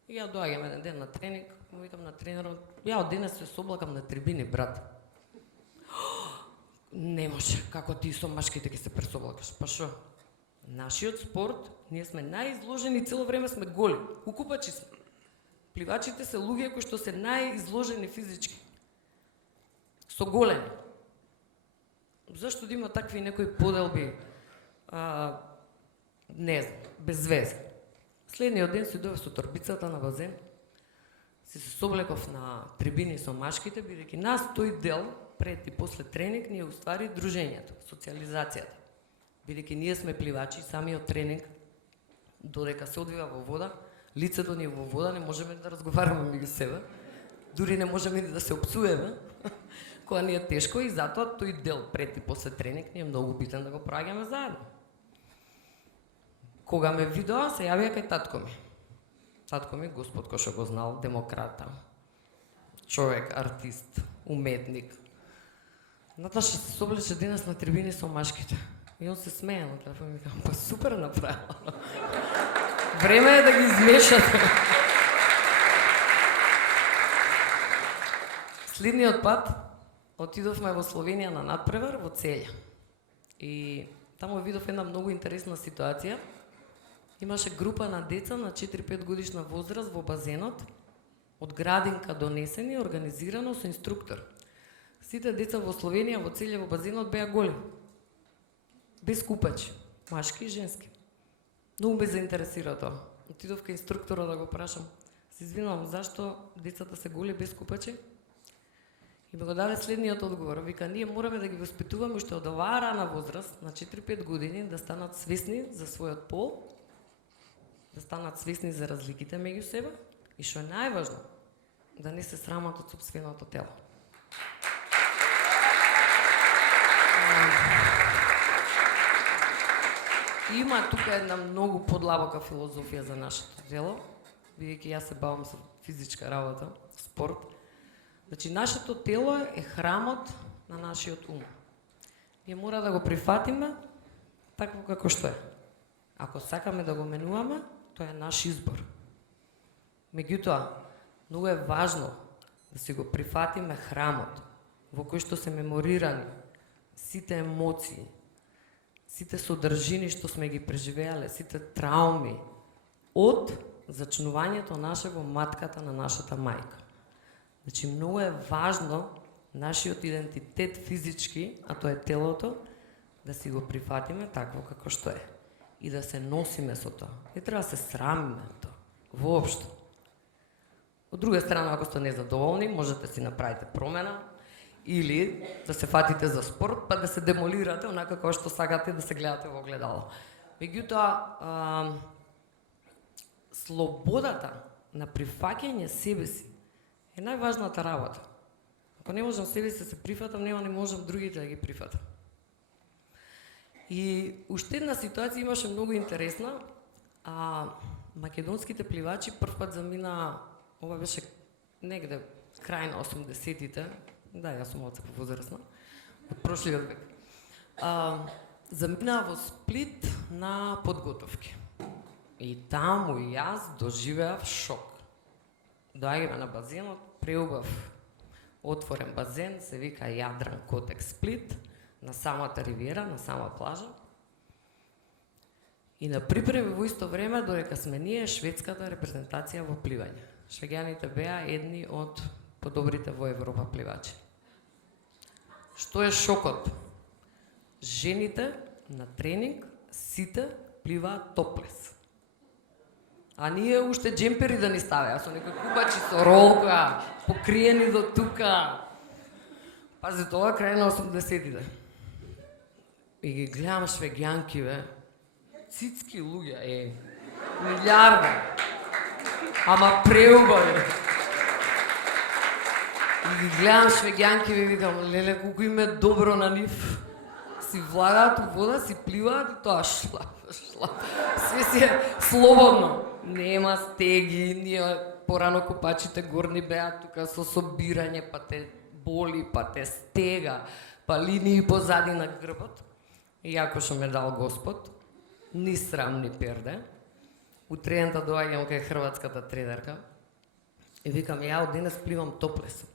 И ја доаѓам еден ден на тренинг, му викам на тренерот: ја од денес се соблакам на трибини, брат. Не може, како ти со машките ќе се пресоблакаш. Па шо? Нашиот спорт, ние сме најизложени, цело време сме голи, укупачи сме. Пливачите се луѓе кои што се најизложени физички, со големи. Зашто да има такви некои поделби, не знам, без везе. Следниот ден си дојдов со торбицата на базен, се соблеков на трибини со машките, бидејќи нас тој дел, пред и после тренинг, ние уствари дружењето, социализацијата. Бидејќи ние сме пливачи, самиот тренинг, додека се одвива во вода, лицето ни е во вода, не можеме да разговараме меѓу себе, дури не можеме да се опсуеме, кога ни е тешко, и затоа тој дел пред и после тренинг ни е многу битен да го проаѓаме заедно. Кога ме видоа, се јавија кај татко ми. Татко ми, Господ кој што го знал, демократа, човек, артист, уметник. Наташа се соблече денес на трибини со машките. И он се смеја на телефон и ми кажа, па супер направила. Време е да ги измешате. Следниот пат отидовме во Словенија на надпревар во Целја. И таму видов една многу интересна ситуација. Имаше група на деца на 4-5 годишна возраст во базенот, од градинка донесени, организирано со инструктор. Сите деца во Словенија во Целја во базенот беа голи. Без купачи, машки и женски. Многу ме заинтересира тоа. Отидов кај инструктора да го прашам. Се извинувам, зашто децата се голи без купачи? И ме го даде следниот одговор. Вика, ние мораме да ги воспитуваме уште од оваа рана возраст, на 4-5 години, да станат свесни за својот пол, да станат свесни за разликите меѓу себе и што е најважно, да не се срамат од сопственото тело. Има тука една многу подлабока филозофија за нашето тело, бидејќи јас се бавам со физичка работа, спорт. Значи, нашето тело е храмот на нашиот ум. Ние мора да го прифатиме такво како што е. Ако сакаме да го менуваме, тоа е наш избор. Меѓутоа, многу е важно да си го прифатиме храмот, во кој што се меморирани сите емоции, сите содржини што сме ги преживеале, сите трауми од зачнувањето наше во матката на нашата мајка. Значи, многу е важно нашиот идентитет физички, а тоа е телото, да си го прифатиме такво како што е. И да се носиме со тоа. Не треба да се срамиме од тоа. Воопшто. Од друга страна, ако сте незадоволни, можете да си направите промена или да се фатите за спорт, па да се демолирате онака како што сакате да се гледате во огледало. Меѓутоа, слободата на прифаќање себе си е најважната работа. Ако не можам себе си да се прифатам, нема не можам другите да ги прифатам. И уште една ситуација имаше многу интересна. Македонските пливачи првпат замина, ова беше негде крај на 80-тите, да, јас сум оцека возрастна, од прошлиот век. Замина во Сплит на подготовки. И таму јас доживеав шок. Доаѓаме на базенот, преубав отворен базен, се вика Јадран Котекс Сплит, на самата ривиера, на сама плажа. И на припреми во исто време, додека сме ние, шведската репрезентација во пливање. Швеѓаните беа едни од подобрите во Европа пливачи. Што е шокот? Жените на тренинг сите пливаат топлес. А ние уште джемпери да ни ставеа, со некои купачи со ролка, покриени до тука. Пази, тоа крај на 80-тите. И ги гледам швеѓанки, бе. Цицки луѓе, милиарда. Ама преубави. И ги гледам швеѓанки, бе, викам, леле, колку им е добро на нив. Си влагаат у вода, си пливаат и тоа шлап. Све си е слободно. Нема стеги, ние порано копачите горни беа тука со собирање, па те боли, па те стега, па линии позади на грбот. Иако што ме дал Господ, ни срам, ни перде. Утрената доаѓам кај хрватската тренерка и викам, ја од денес пливам топлес.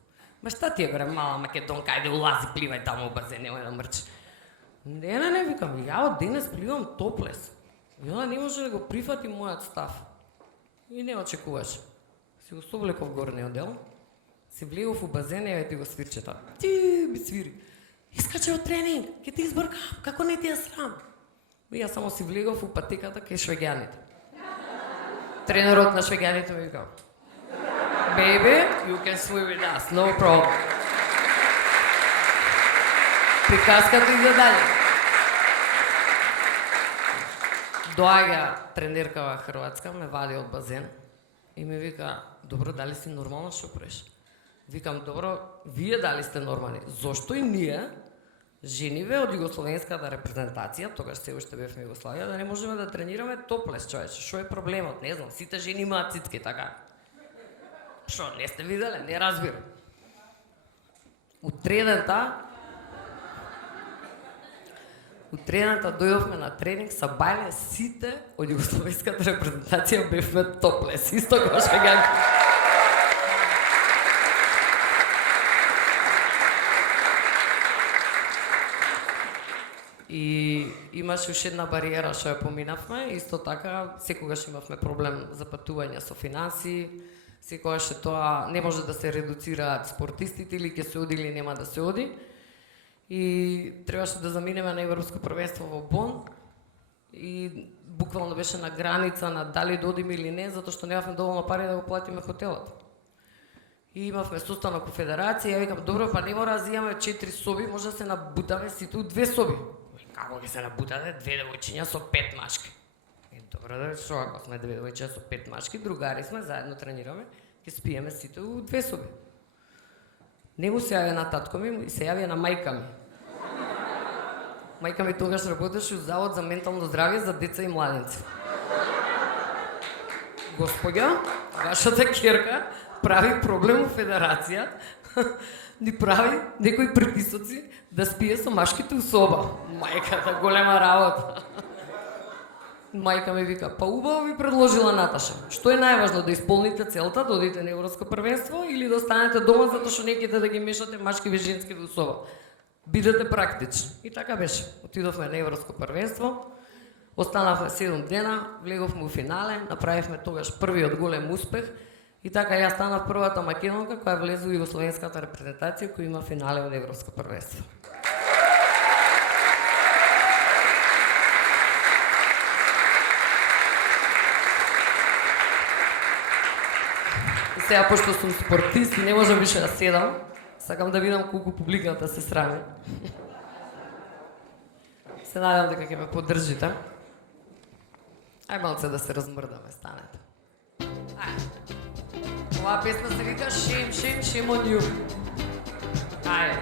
Ма шта ти е, бре, мала македонка, ајде улази, пливај таму у базен, немој да мрчи. Не, викам, ја од денес пливам топлес. И она не може да го прифати мојот став. И не очекуваш. Си го соблеков горниот дел, си влегов у базен, еве ти го свирчета. Ти би свири. Искаче од тренинг, ќе те избркам, како не ти е срам? И јас само си влегов у патеката кај швеѓаните. Тренерот на швеѓаните ми вика, baby, you can swim with us, no problem. Приказката иде дале. Доаѓа тренерка во Хрватска, ме вади од базен и ми вика, добро, дали си нормално што правиш? Викам, добро, вие дали сте нормални, зошто и ние, жениве од југословенската репрезентација, тогаш се уште бевме Југославија, да не можеме да тренираме топлес, човече, што е проблемот? Не знам, сите жени имаат цицки, така. Што, не сте виделе? Не разбирам. Утредента дојдовме на тренинг, са бајле сите од југословенската репрезентација бевме топлес, исто како швеѓанки. И имаше уште една бариера што ја поминавме, исто така секогаш имавме проблем за патување со финанси, секогаш тоа не може да се редуцираат спортистите или ќе се оди или нема да се оди. И требаше да заминеме на Европско првенство во Бон и буквално беше на граница на дали да одиме или не, затоа што немавме доволно пари да го платиме хотелот. И имавме состанок во федерација, ја викам, добро, па не мора да имаме 4 соби, може да се набутаме сите у 2 соби. Како ќе се набутате 2 девојчиња со 5 мачки? Добро, да што ако сме 2 девојчиња со 5 мачки, другари сме, заедно тренираме, ќе спиеме сите у 2 соби. Не му се јавија на татко ми и се јавија на мајка ми. Мајка ми тогаш работеше у Завод за ментално здравје за деца и младенци. Господја, вашата ќерка прави проблем у федерација, ни прави некои притисоци да спие со машките у соба. Мајката, голема работа. Мајка ми вика, па убаво ви предложила Наташа. Што е најважно, да исполните целта, да одите на Европско првенство или да останете дома затоа што не ќе да ги мешате машки и женски во соба. Бидете практични. И така беше. Отидовме на Европско првенство, останавме 7 дена, влеговме у финале, направивме тогаш првиот голем успех и така ја станав првата македонка која влезе во југословенската репрезентација која има финале од Европско првенство. Сега, пошто сум спортист и не можам више да седам, сакам да видам колку публиката се срами. Се надевам дека ќе ме поддржите. Ај малце да се размрдаме, станете. Ај. Оваа песна се вика Shame, Shame, Shame on you. Ај.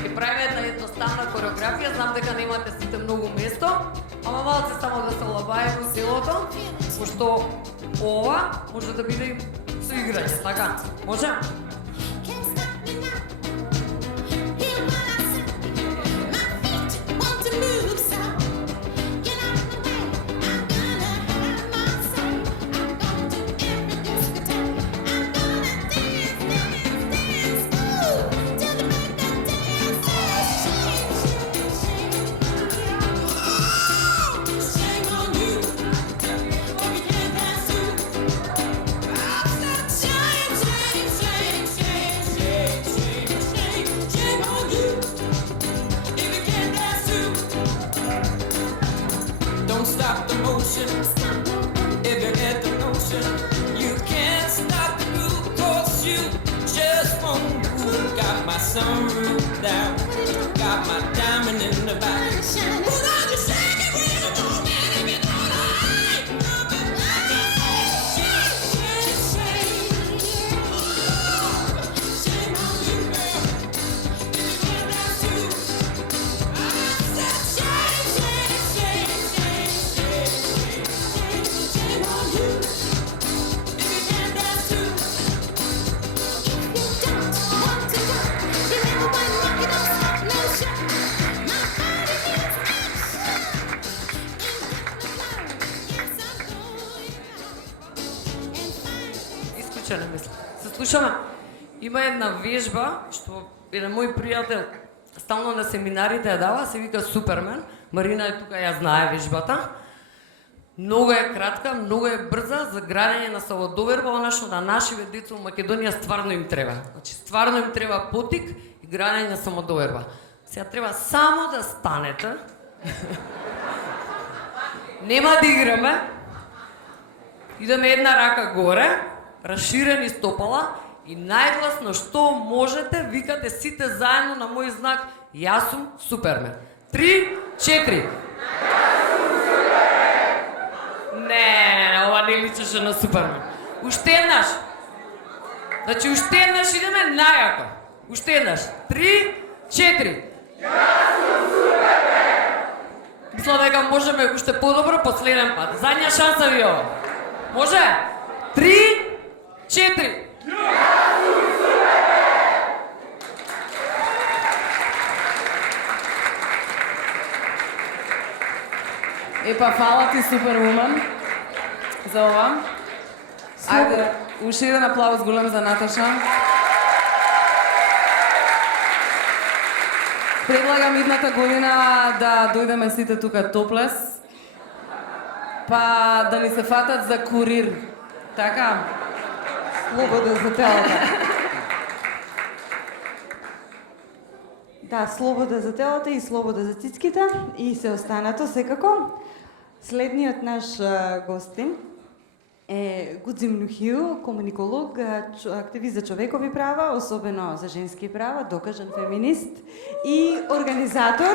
Ќе правиме една едноставна кореографија, знам дека немате сите многу место, ама малце само да се олабаеме во селото, пошто ова може да биде со играње, така? Може? Sunroof down, got my diamond in the back. Put on the shiny rhythm, oh man, if you know the hype. Shame on you, girl, if you can't dance too. I said shame on you, if you can't dance too. If you don't want to go. Исклучена мисла. Се слушаме. Има една вежба што еден мој пријател стално на семинарите ја дава, се вика Супермен. Марина е тука, ја знае вежбата. Многу е кратка, многу е брза за градење на самодоверба, она што на нашиве деца во Македонија стварно им треба. Значи стварно им треба потик и градење на самодоверба. Сега треба само да станете. Нема да играме. Идеме една рака горе, расширени стопала и најгласно што можете, викате сите заедно на мој знак Јас сум Супермен. 3, 4. Не, ова не личеше на Супермен. Уште еднаш. Значи уште еднаш идеме најако. Уште еднаш. 3, 4. Мисля дека можеме уште подобро последен пат. Задња шанса ви ова. Може? 3, 4. Епа, фала ти, Супервумен, за ова. Ајде, уште еден аплауз голем за Наташа. Предлагам идната година да дојдеме сите тука топлес, па да ни се фатат за курир. Така? Слобода за телата. Да, слобода за телата и слобода за цицките и се останато секако. Следниот наш гостин е Гудзим Нухиу, комуниколог, активист за човекови права, особено за женски права, докажан феминист и организатор,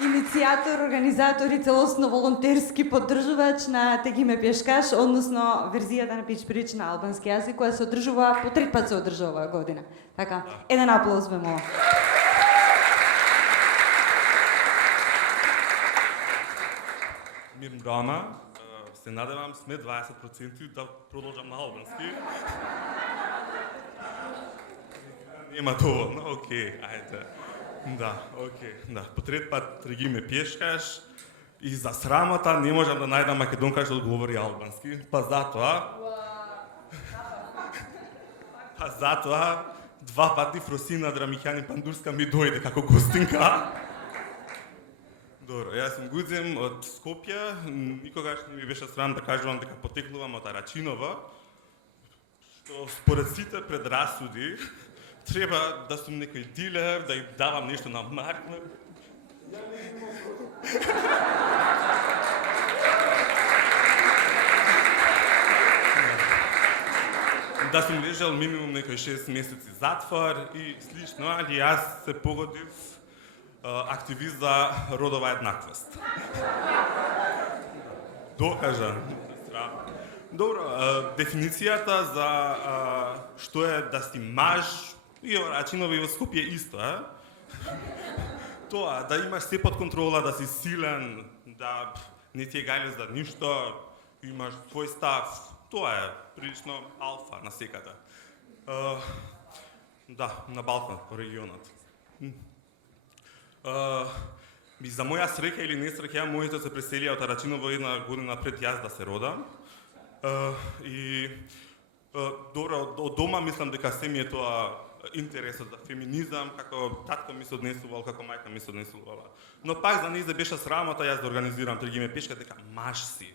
иницијатор, организатор и целосно волонтерски поддржувач на Тегиме Пешкаш, односно верзијата на Пич Прич на албански јазик, која се одржува, по 3 пат се одржува оваа година. Така, еден аплауз бе мова. Мирно дома, се надевам сме 20% да продолжам на албански. Нема доволно, окей, ајде. Да, окей, да. По трет пат треги ме пешкаш и за срамота не можам да најдам македонка што говори албански. Па затоа 2 пати Фросина Драмихјани Пандурска ми дојде како гостинка. Добро, јас сум Гудзим од Скопје, никогаш не ми беше срам да кажувам дека потеклувам од Арачинова, што според сите предрасуди треба да сум некој дилер, да им давам нешто на маркна. Да сум лежал минимум некој 6 месеци затвор и слично, али јас се погодив активист за родова еднаквост. Докажан. Добро, дефиницијата за што е да си маж и Рачинова и во Скопје исто, Тоа, да имаш се под контрола, да си силен, да не ти е гајле за ништо, имаш твој став, тоа е прилично алфа на секата. Да, на Балкан, по регионот. За моја среќа или несреќа, моите се преселија од Арачиново една година пред јас да се родам. И добро, од дома мислам дека се ми е тоа интересот за феминизам, како татко ми се однесувал, како мајка ми се однесувала. Но пак за нејзе беше срамота јас да организирам Тргиме пешка дека маж си.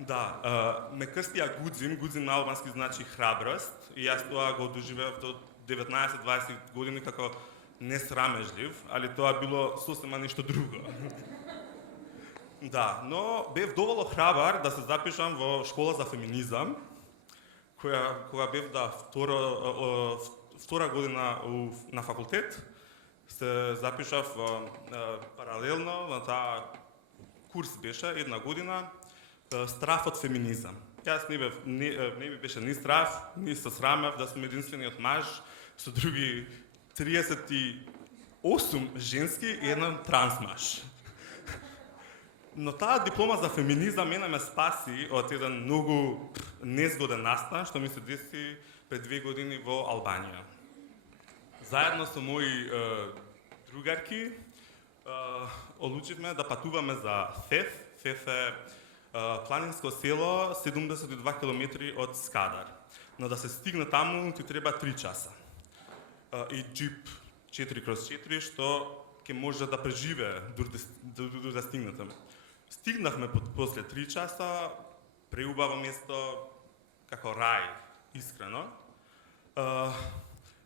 Да, ме крстија Гудзим, Гудзим на албански значи храброст и јас тоа го доживеав до 19-20 години како несрамежлив, али тоа било сосема нешто друго. Да, но бев доволно храбар да се запишам во школа за феминизам, кога бев втора година на факултет, се запишав паралелно на таа курс беше една година страв од феминизам. Јас не ми беше ни страв, ни се срамев да сум единствениот маж со други 38 женски и еден транс маж. Но таа диплома за феминизам мене ме спаси од еден многу незгоден настан што ми се деси пред 2 години во Албанија. Заедно со мои другарки одлучивме да патуваме за Феф. Феф е планинско село 72 километри од Скадар. Но да се стигне таму ти треба 3 часа. И джип 4x4 што ќе може да преживее дури да стигне таму. Стигнахме после 3 часа, преубаво место, како рај, искрено.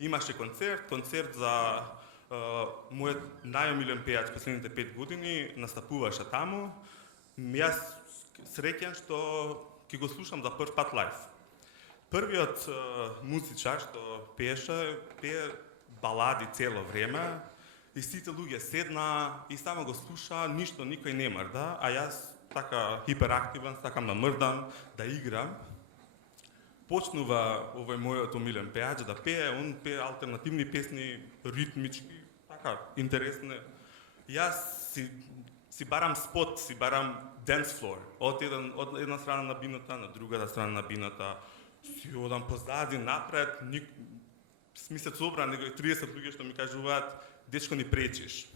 Имаше концерт за мојот најомилен пејач последните 5 години настапуваше таму. Јас среќен што ќе го слушам за прв пат лайв. Првиот музичар што пее балади цело време и сите луѓе седна и само го слуша, ништо никој не мрда, а јас така хиперактивен, сакам да мрдам, да играм. Почнува овој мојот омилен пејач да пее, он пее алтернативни песни, ритмички, така интересни. Јас си барам спот, си барам dance floor, од една страна на бината, на другата страна на бината, си одам позади, напред, смислет собра, него 30 луѓе што ми кажуваат, дечко ни пречиш.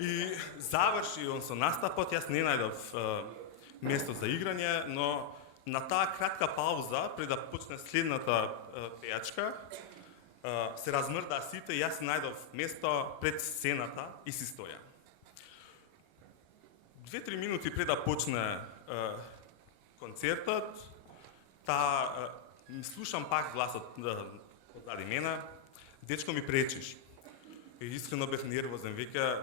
И заврши он со настапот, јас не најдов место за играње, но на таа кратка пауза, пред да почне следната пејачка, се размрда сите и јас најдов место пред сцената и си стоја. 2-3 минути пред да почне концертот, слушам пак гласот одзади мене, дечко ми пречиш. И искрено бев нервозен, веќе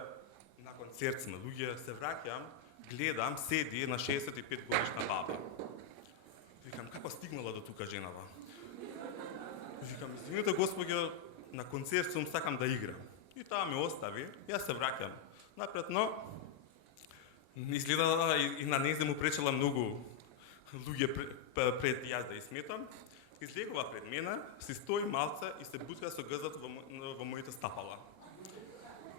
на концерт сме луѓе, се враќам, гледам, седи една 65 годишна баба. Викам, како стигнала до тука женава? Викам, извините господјо, на концерт сум, сакам да играм. И таа ме остави, јас се враќам напред, но изгледа и на незе му пречела многу луѓе пред јас да изметам. Излегува пред мене, си стои малце и се бутка со грзот во моите стапала.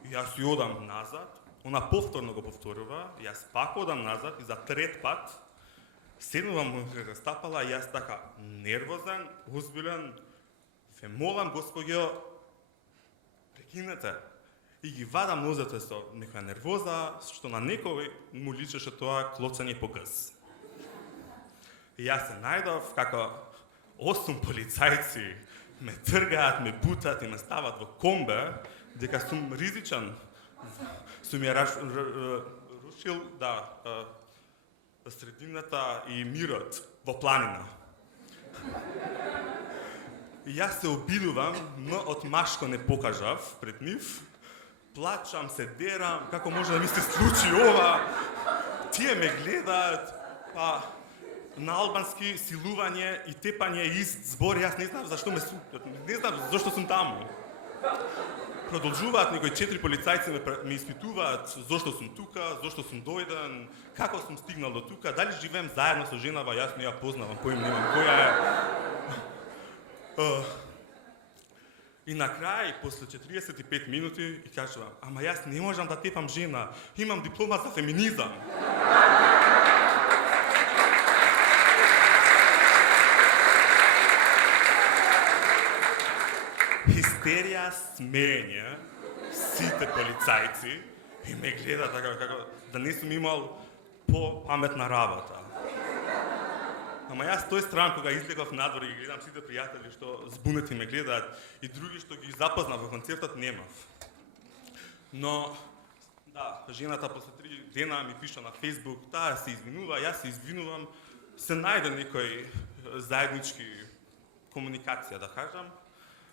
И јас си одам назад, она повторно го повторува, јас пак одам назад и за трет пат седнувам во моите стапала и јас така нервозен, озбилен, ве молам господјо, прекинете. И ги вадам нозете со некоја нервоза, што на некој му личеше тоа клоцање по гз. И јас се најдов како 8 полицајци ме тргаат, ме бутат и ме стават во комбе, дека сум ризичен, сум ја рушил средината и мирот во планина. И јас се обидувам, но од машко не покажав пред нив. Плачам, се дерам, како може да ми се случи ова? Тие ме гледаат, па на албански силување и тепање ист збор, јас не знам зашто не знам зашто сум таму. Продолжуваат, некои 4 полицајци ме испитуваат зошто сум тука, зошто сум дојден, како сум стигнал до тука, дали живеем заедно со женава, јас не ја познавам, поим немам која е. И на крај, после 45 минути, и кажувам, ама јас не можам да тепам жена, имам диплома за феминизам. Хистерија, смење, сите полицајци и ме гледа така како да не сум имал по-паметна работа. Ама јас тој стран кога излегов надвор и гледам сите пријатели што збунети ме гледаат и други што ги запознав во концертот немав. Но да, жената после 3 дена ми пиша на Facebook, таа се извинува, јас се извинувам, се најде некој заеднички комуникација да кажам.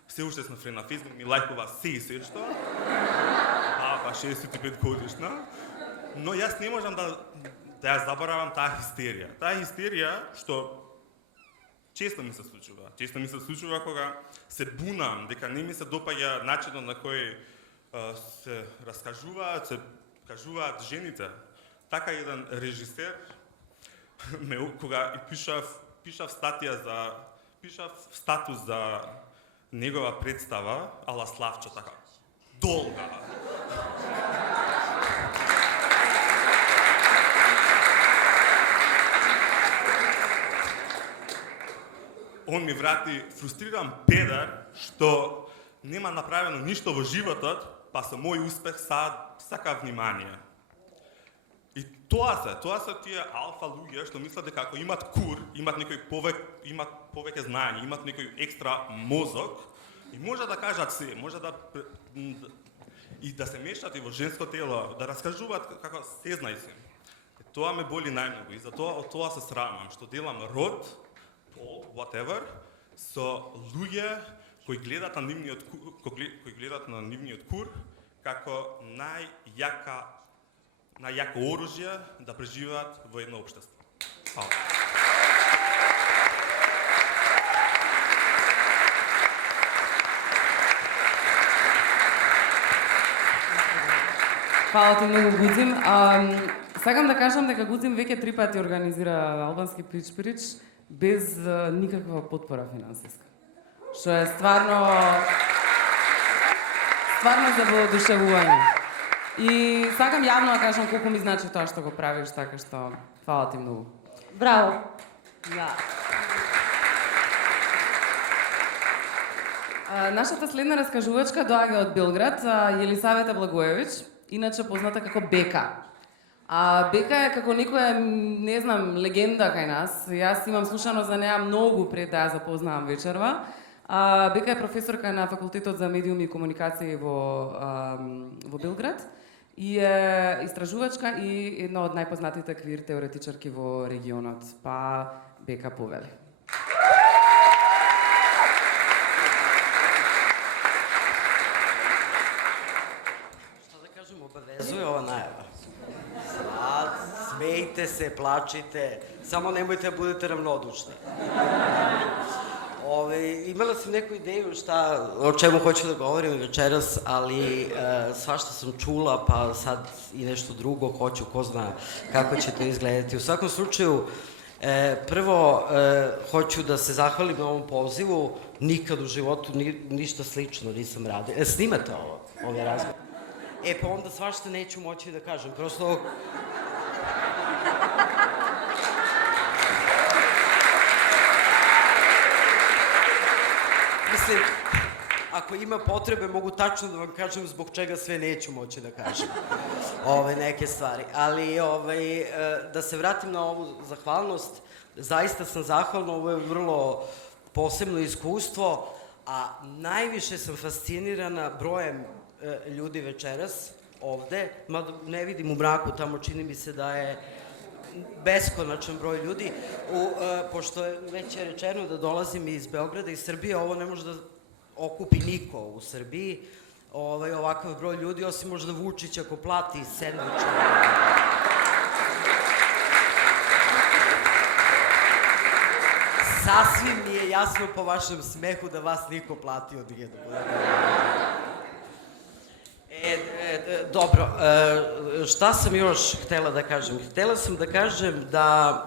Се уште сме френ на Facebook, ми лајкува се и се што. Па 65 годишна. Но јас не можам да ја заборавам таа хистерија. Таа хистерија што често ми се случува. Често ми се случува кога се бунам, дека не ми се допаѓа начинот на кој се раскажуваат, се кажуваат жените. Така еден режисер кога и пишав статус за негова представа, ала Славчо, така долга. Он ми врати фрустриран педар што нема направено ништо во животот, па со мој успех сака внимание. И тоа се тие алфа луѓе што мислат дека ако имат кур, имат повеќе знаење, имат некој екстра мозок и може да кажат се, може да и да се мешат и во женско тело, да раскажуваат како се знај се. Тоа ме боли најмногу и затоа од тоа се срамам, што делам род, пол, whatever, со луѓе кои гледат на нивниот кур како најјако оружје да преживеат во едно општество. Фала. Фала ти многу, Гудзим. Сакам да кажам дека Гудзим веќе 3 пати организира албански пич-прич без никаква потпора финансиска. Што е стварно за воодушевување. И сакам јавно да кажам колку ми значи тоа што го правиш, така што фала ти многу. Браво! Да. Нашата следна раскажувачка доаѓа од Белград, Јелисавета Благоевиќ, иначе позната како Бека. Бека е како некоја, не знам, легенда кај нас. Јас имам слушано за неа многу пред да ја запознавам вечерва. Бека е професорка на Факултетот за медиуми и комуникации во Белград и е истражувачка и една од најпознатите квир теоретичарки во регионот. Па Бека, повели. Што да кажем, обавезуе ова најава. Смејте се, плачите, само немојте да будете равнодушни. Имала sam neku ideju o čemu hoću da govorim večeras, ali svašta sam čula, pa sad i nešto drugo hoću, ko zna kako će to izgledati. U svakom slučaju, prvo hoću da se zahvalim na ovom pozivu, nikad u životu ništa slično nisam radio. Snimate ove razgovore? Pa onda svašta neću moći da kažem, prosto... Mislim, ako ima potrebe, mogu tačno da vam kažem zbog čega sve neću moći da kažem neke stvari. Ali da se vratim na ovu zahvalnost, zaista sam zahvalna, ovo je vrlo posebno iskustvo, a najviše sam fascinirana brojem ljudi večeras ovde, mada ne vidim u mraku, tamo čini mi se da je beskonačan broj ljudi, pošto je već rečeno da dolazim iz Beograda i Srbije, ovo ne može da okupi niko u Srbiji, ovakav broj ljudi, osim možda Vučić ako plati sendviče. Sasvim mi je jasno po vašem smehu da vas niko platio nije da bude. Dobro, šta sam još htela da kažem? Htela sam da kažem da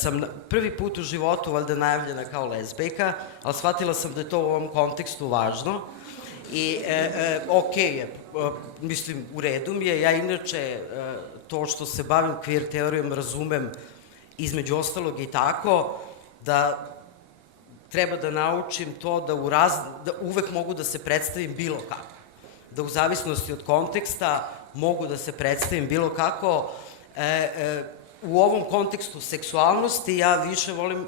sam prvi put u životu valjda najavljena kao lezbejka, ali shvatila sam da je to u ovom kontekstu važno i okej je, mislim, u redu mi je. Ja inače to što se bavim queer teorijom razumem između ostalog i tako da treba da naučim to da uvek mogu da se predstavim bilo kako. Da u zavisnosti od konteksta mogu da se predstavim bilo kako. U ovom kontekstu seksualnosti ja više volim,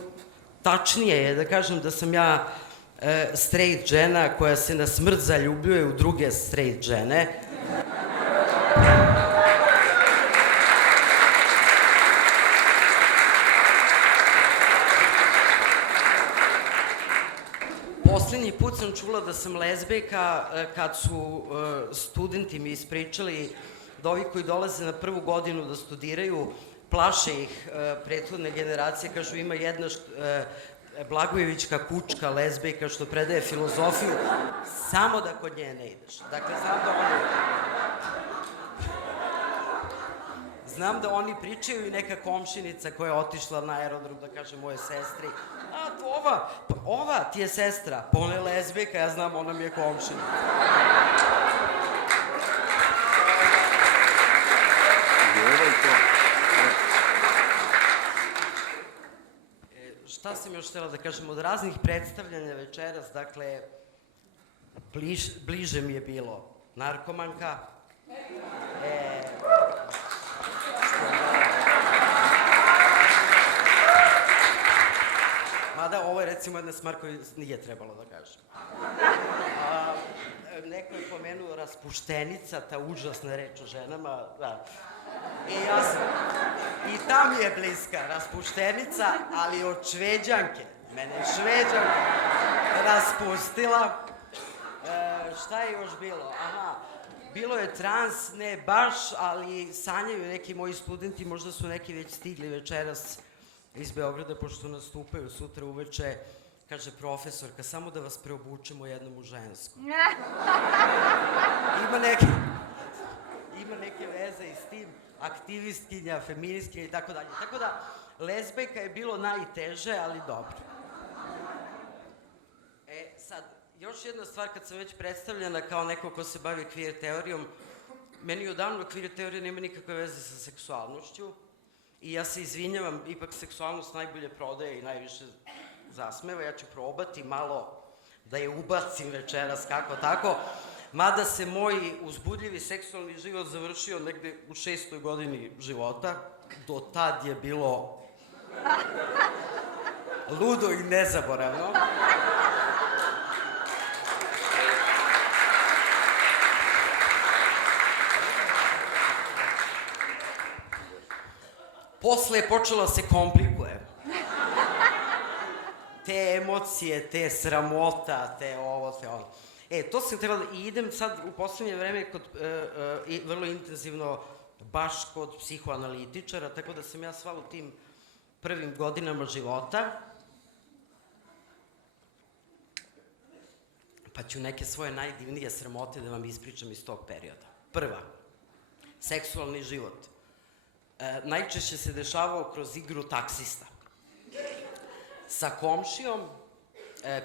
tačnije je da kažem da sam ja straight žena koja se na smrt zaljubljuje u druge straight žene. Poslednji put sam čula da sam lezbejka kad su studenti mi ispričali da ovi koji dolaze na prvu godinu da studiraju, plaše ih prethodne generacije, kažu ima jedna Blagojevićka kučka lezbejka što predaje filozofiju, samo da kod nje ne ideš. Dakle, znam da oni pričaju i neka komšinica koja je otišla na aerodrom da kaže moje sestri, ova ti je sestra, pa ona je lezbijka, ja znam, ona mi je komšina. Šta sam još htjela da kažem, od raznih predstavljanja večeras, dakle, bliže mi je bilo narkomanka, mada ovo je recimo jedna stvar koju nije trebalo da kažem. Neko je pomenuo raspuštenica, ta užasna reč o ženama, da. I ta mi je bliska, raspuštenica, ali od Šveđanke. Mene je Šveđanka raspustila šta je još bilo? Aha, bilo je trans, ne baš, ali sanjaju neki moji studenti, možda su neki već stigli večeras iz Beograda, pošto nastupaju sutra uveče. Kaže profesorka, samo da vas preobučemo jednom u žensko. Ima neke veze i s tim, aktivistkinja, feministkinja i tako dalje. Tako da, lezbejka je bilo najteže, ali dobro. Sad, još jedna stvar, kad sam već predstavljena kao neko ko se bavi queer teorijom, meni odavno queer teorija nema nikakve veze sa seksualnošću i ja se izvinjavam, ipak seksualnost najbolje prodaje i najviše zasmeva, ja ću probati malo da je ubacim večeras kako tako, mada se moj uzbudljivi seksualni život završio negde u 6. godini života, do tad je bilo ludo i nezaboravno. Posle je počela se komplikuje. Te emocije, te sramota, te ovo, te ono. To sam trebala i idem sad u poslednje vreme vrlo intenzivno baš kod psihoanalitičara, tako da sam ja sva u tim prvim godinama života. Pa ću neke svoje najdivnije sramote da vam ispričam iz tog perioda. Prva, seksualni život. Najčešće se dešavao kroz igru taksista. Sa komšijom,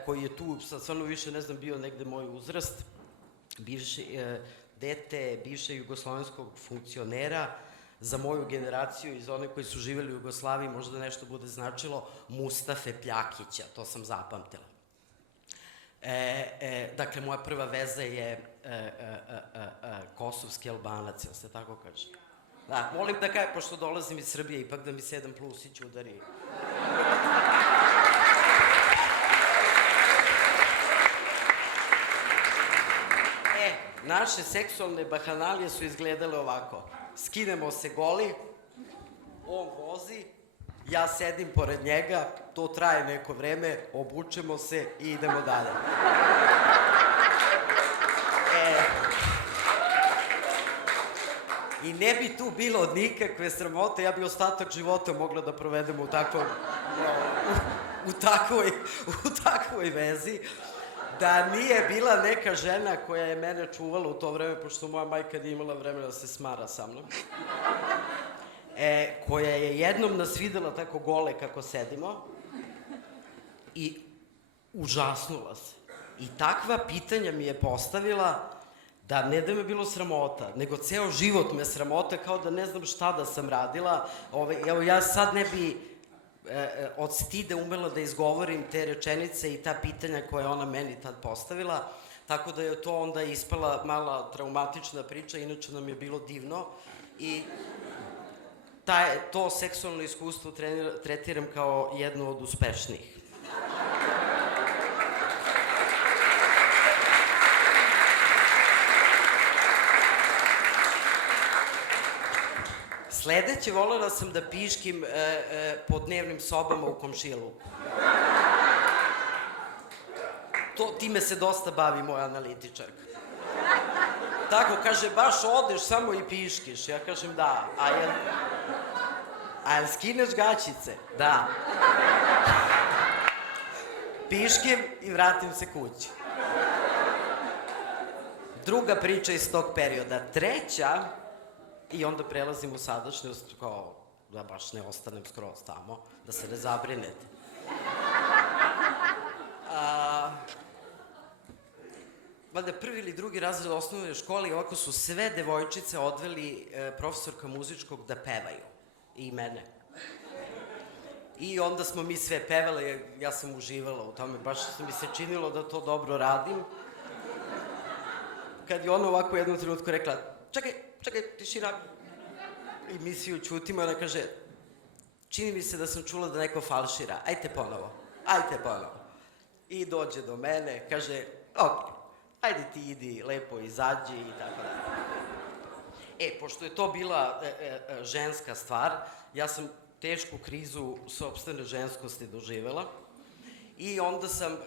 koji je tu, sad stvarno više ne znam, bio negde moj uzrast, dete bivše jugoslovenskog funkcionera, za moju generaciju i za one koji su živjeli u Jugoslaviji, možda nešto bude značilo, Mustafe Pljakića, to sam zapamtila. Dakle, moja prva veza je kosovski Albanac, jel se tako kaže? Da, molim da kaj, pošto dolazim iz Srbije, ipak da mi se jedan plusić udari. Naše seksualne bahanalije su izgledale ovako. Skinemo se goli, on vozi, ja sedim pored njega, to traje neko vreme, obučemo se i idemo dalje. I ne bi tu bilo nikakve sramote, ja bi ostatak života mogla da provedem u takvoj vezi, da nije bila neka žena koja je mene čuvala u to vreme, pošto moja majka nije imala vremena da se smara sa mnom, koja je jednom nas videla tako gole kako sedimo i užasnula se. I takva pitanja mi je postavila da ne da me bilo sramota, nego ceo život me sramota, kao da ne znam šta da sam radila. Evo, ja sad ne bi od stida umela da izgovorim te rečenice i ta pitanja koje ona meni tad postavila, tako da je to onda ispala mala traumatična priča, inače nam je bilo divno i to seksualno iskustvo tretiram kao jedno od uspešnijih. Sledeće, volela sam da piškim po dnevnim sobama u komšiluku. Time se dosta bavi moja analitičarka. Tako, kaže, baš odeš samo i piškiš. Ja kažem, da. A jel skineš gaćice? Da. Piškim i vratim se kući. Druga priča iz tog perioda. Treća, i onda prelazim u sadašnjost, kao da baš ne ostanem skroz tamo, da se ne zabrinete. Valjda prvi ili drugi razred osnovne škole i ovako su sve devojčice odveli profesorka muzičkog da pevaju. I mene. I onda smo mi sve pevale, ja sam uživala u tome, baš mi se činilo da to dobro radim. Kad je ona ovako u jednom trenutku rekla, čekaj, tišina. I mi svi učutimo, ona kaže, čini mi se da sam čula da neko falšira, ajte ponovo. I dođe do mene, kaže, ok, ajde ti idi, lepo izađi i tako da. Pošto je to bila ženska stvar, ja sam tešku krizu sopstvene ženskosti doživela I onda sam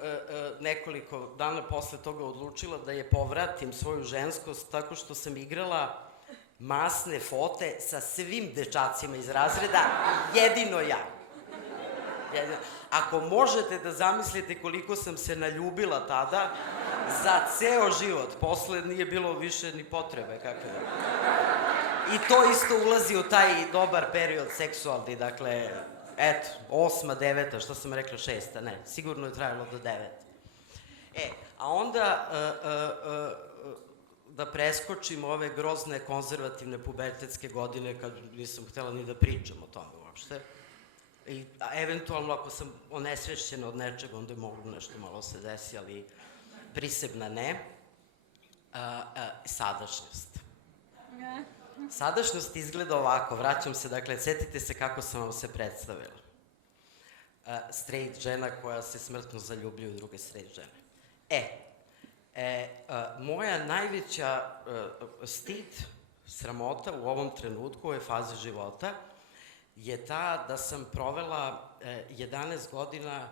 nekoliko dana posle toga odlučila da je povratim svoju ženskost tako što sam igrala masne fote sa svim dečacima iz razreda, jedino ja. Ako možete da zamislite koliko sam se naljubila tada, za ceo život, posle nije bilo više ni potrebe, kako je. I to isto ulazi u taj dobar period seksualni, dakle, eto, 8., 9., što sam rekla 6., ne, sigurno je trajalo do 9. A onda da preskočim ove grozne konzervativne pubertetske godine kad nisam htela ni da pričam o tome uopšte. I eventualno ako sam onesvešćena od nečega, onda je moglo nešto malo se desi, ali prisebna ne. Sadašnjost. Sadašnjost izgleda ovako, vraćam se, dakle, setite se kako sam vam se predstavila. Straight žena koja se smrtno zaljubljuje u druge straight žene. Moja najveća stid, sramota u ovom trenutku, u ovoj fazi života, je ta da sam provela 11 godina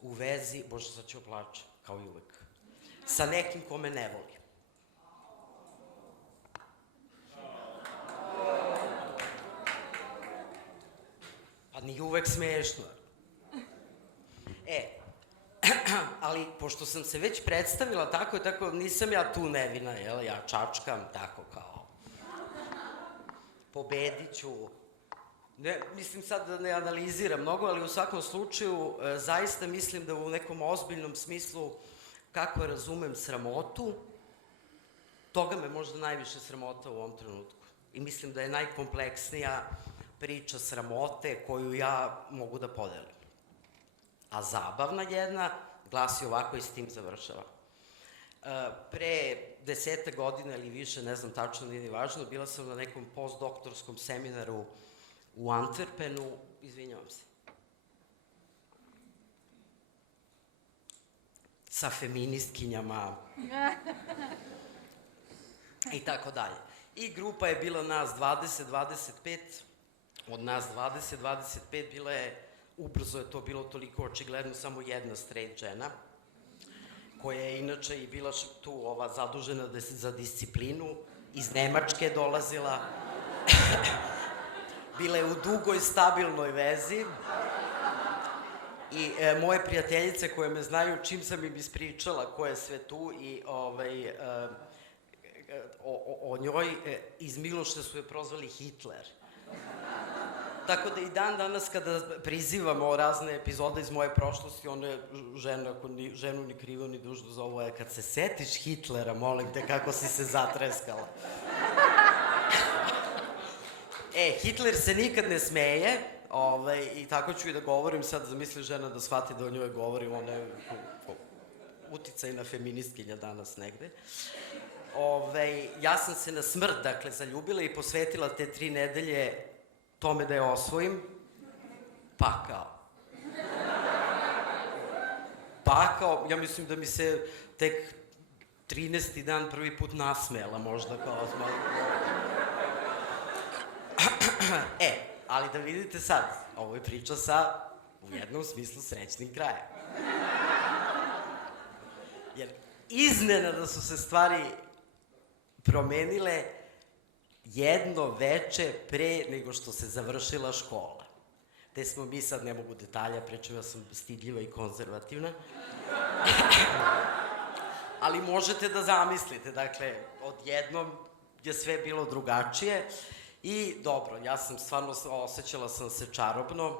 u vezi, bože sad ću oplačem, kao i uvek, sa nekim ko me ne voli. Pa nije uvek smešno. Ali pošto sam se već predstavila tako, nisam ja tu nevina, jel, ja čačkam tako kao pobedit ću. Ne, mislim sad da ne analiziram mnogo, ali u svakom slučaju zaista mislim da u nekom ozbiljnom smislu kako razumem sramotu, toga me možda najviše sramota u ovom trenutku. I mislim da je najkompleksnija priča sramote koju ja mogu da podelim. A zabavna jedna glasi ovako i s tim završava. Pre 10 godina ili više, ne znam tačno, nije ni važno, bila sam na nekom postdoktorskom seminaru u Antwerpenu, izvinjavam se, sa feministkinjama i tako dalje. I grupa je bila nas 20-25, od nas 20-25 bila je, ubrzo je to bilo toliko očigledno, samo jedna straight žena, koja je inače i bila tu zadužena za disciplinu, iz Nemačke dolazila, bila je u dugoj, stabilnoj vezi i moje prijateljice koje me znaju, čim sam im ispričala ko je sve tu i o njoj, iz Miloša su je prozvali Hitler. Tako da i dan danas kada prizivamo razne epizode iz moje prošlosti, ona je ženu ni krivo ni dužno zovu, kad se setiš Hitlera, molim te, kako si se zatreskala. Hitler se nikad ne smeje, i tako ću i da govorim, sad zamisli žena da shvati da o njoj govorim, ona je uticajna feministkinja danas negde. Ja sam se na smrt, dakle, zaljubila i posvetila te 3 nedelje tome da je osvojim, pakao, ja mislim da mi se tek 13. dan prvi put nasmejala možda kao malo. Ali da vidite sad, ovo je priča sa, u jednom smislu, srećnim krajem. Jer iznenada su se stvari promenile jedno veče pre nego što se završila škola. Te smo mi sad, ne mogu detalja, pričam, ja sam stidljiva i konzervativna. Ali možete da zamislite, dakle, odjednom je sve bilo drugačije i dobro, ja sam stvarno, osjećala sam se čarobno,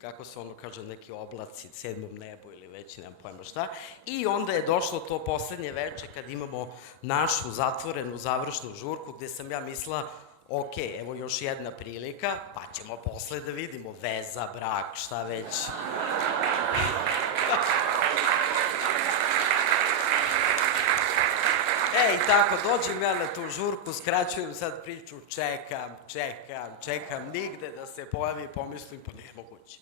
kako se ono kaže, neki oblaci, 7. nebu ili već, nemam pojma šta. I onda je došlo to poslednje veče kad imamo našu zatvorenu završnu žurku gde sam ja mislila, ok, evo još jedna prilika, pa ćemo posle da vidimo veza, brak, šta već. I tako, dođem ja na tu žurku, skraćujem sad priču, čekam, nigde da se pojavi i pomislim, pa nemoguće.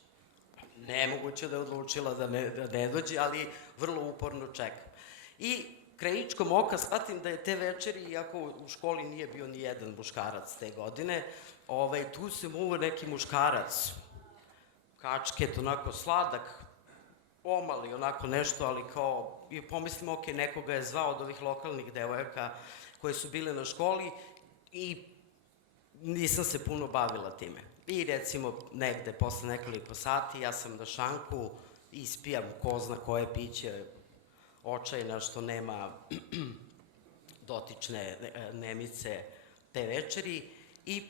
Nemoguće da je odlučila da ne dođe, ali vrlo uporno čekam. I krajičkom oka shvatim da je te večeri, iako u školi nije bio ni jedan muškarac te godine, tu se muva neki muškarac, kačket, onako sladak, omali onako nešto, ali kao, i pomislim, ok, nekoga je zvao od ovih lokalnih devojaka koje su bile na školi i nisam se puno bavila time. I recimo negde posle nekoliko sati ja sam na šanku, ispijam ko zna koje piće, očajna što nema dotične Nemice te večeri i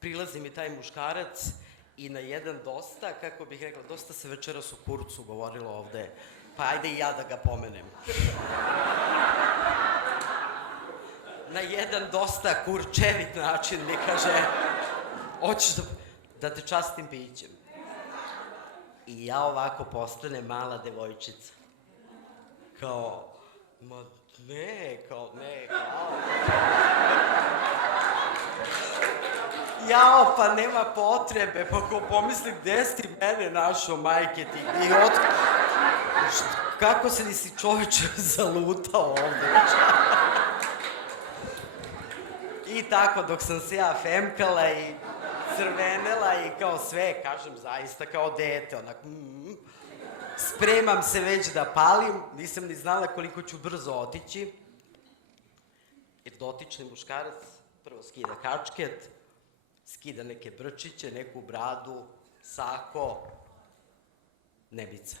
prilazi mi taj muškarac i na jedan dosta, kako bih rekla, dosta se večeras u kurcu govorilo ovde, pa ajde i ja da ga pomenem. Na jedan dosta kurčevit način mi kaže, hoćeš da te častim pićem. I ja ovako postanem mala devojčica. Kao, ma ne, kao. Jao, pa nema potrebe, pa ko pomisli, gde si mene našo, majke ti, i kako se nisi čoveče zalutao ovde? I tako, dok sam se ja femkala i crvenela i kao sve, kažem, zaista kao dete, onak, spremam se već da palim, nisam ni znala koliko ću brzo otići, jer dotični muškarac prvo skida kačket, skida neke brčiće, neku bradu, sako, nebica.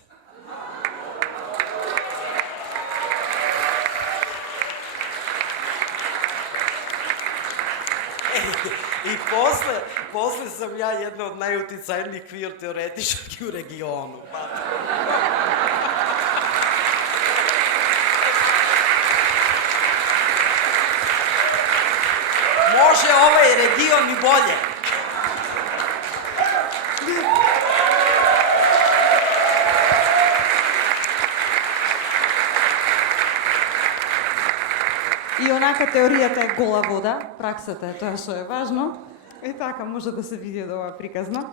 I posle sam ja jedna od najuticajnijih queer teoretičarki u regionu. Može ovaj region i bolje. И онака теоријата е гола вода, праксата е тоа што е важно. И така може да се види од ова приказна.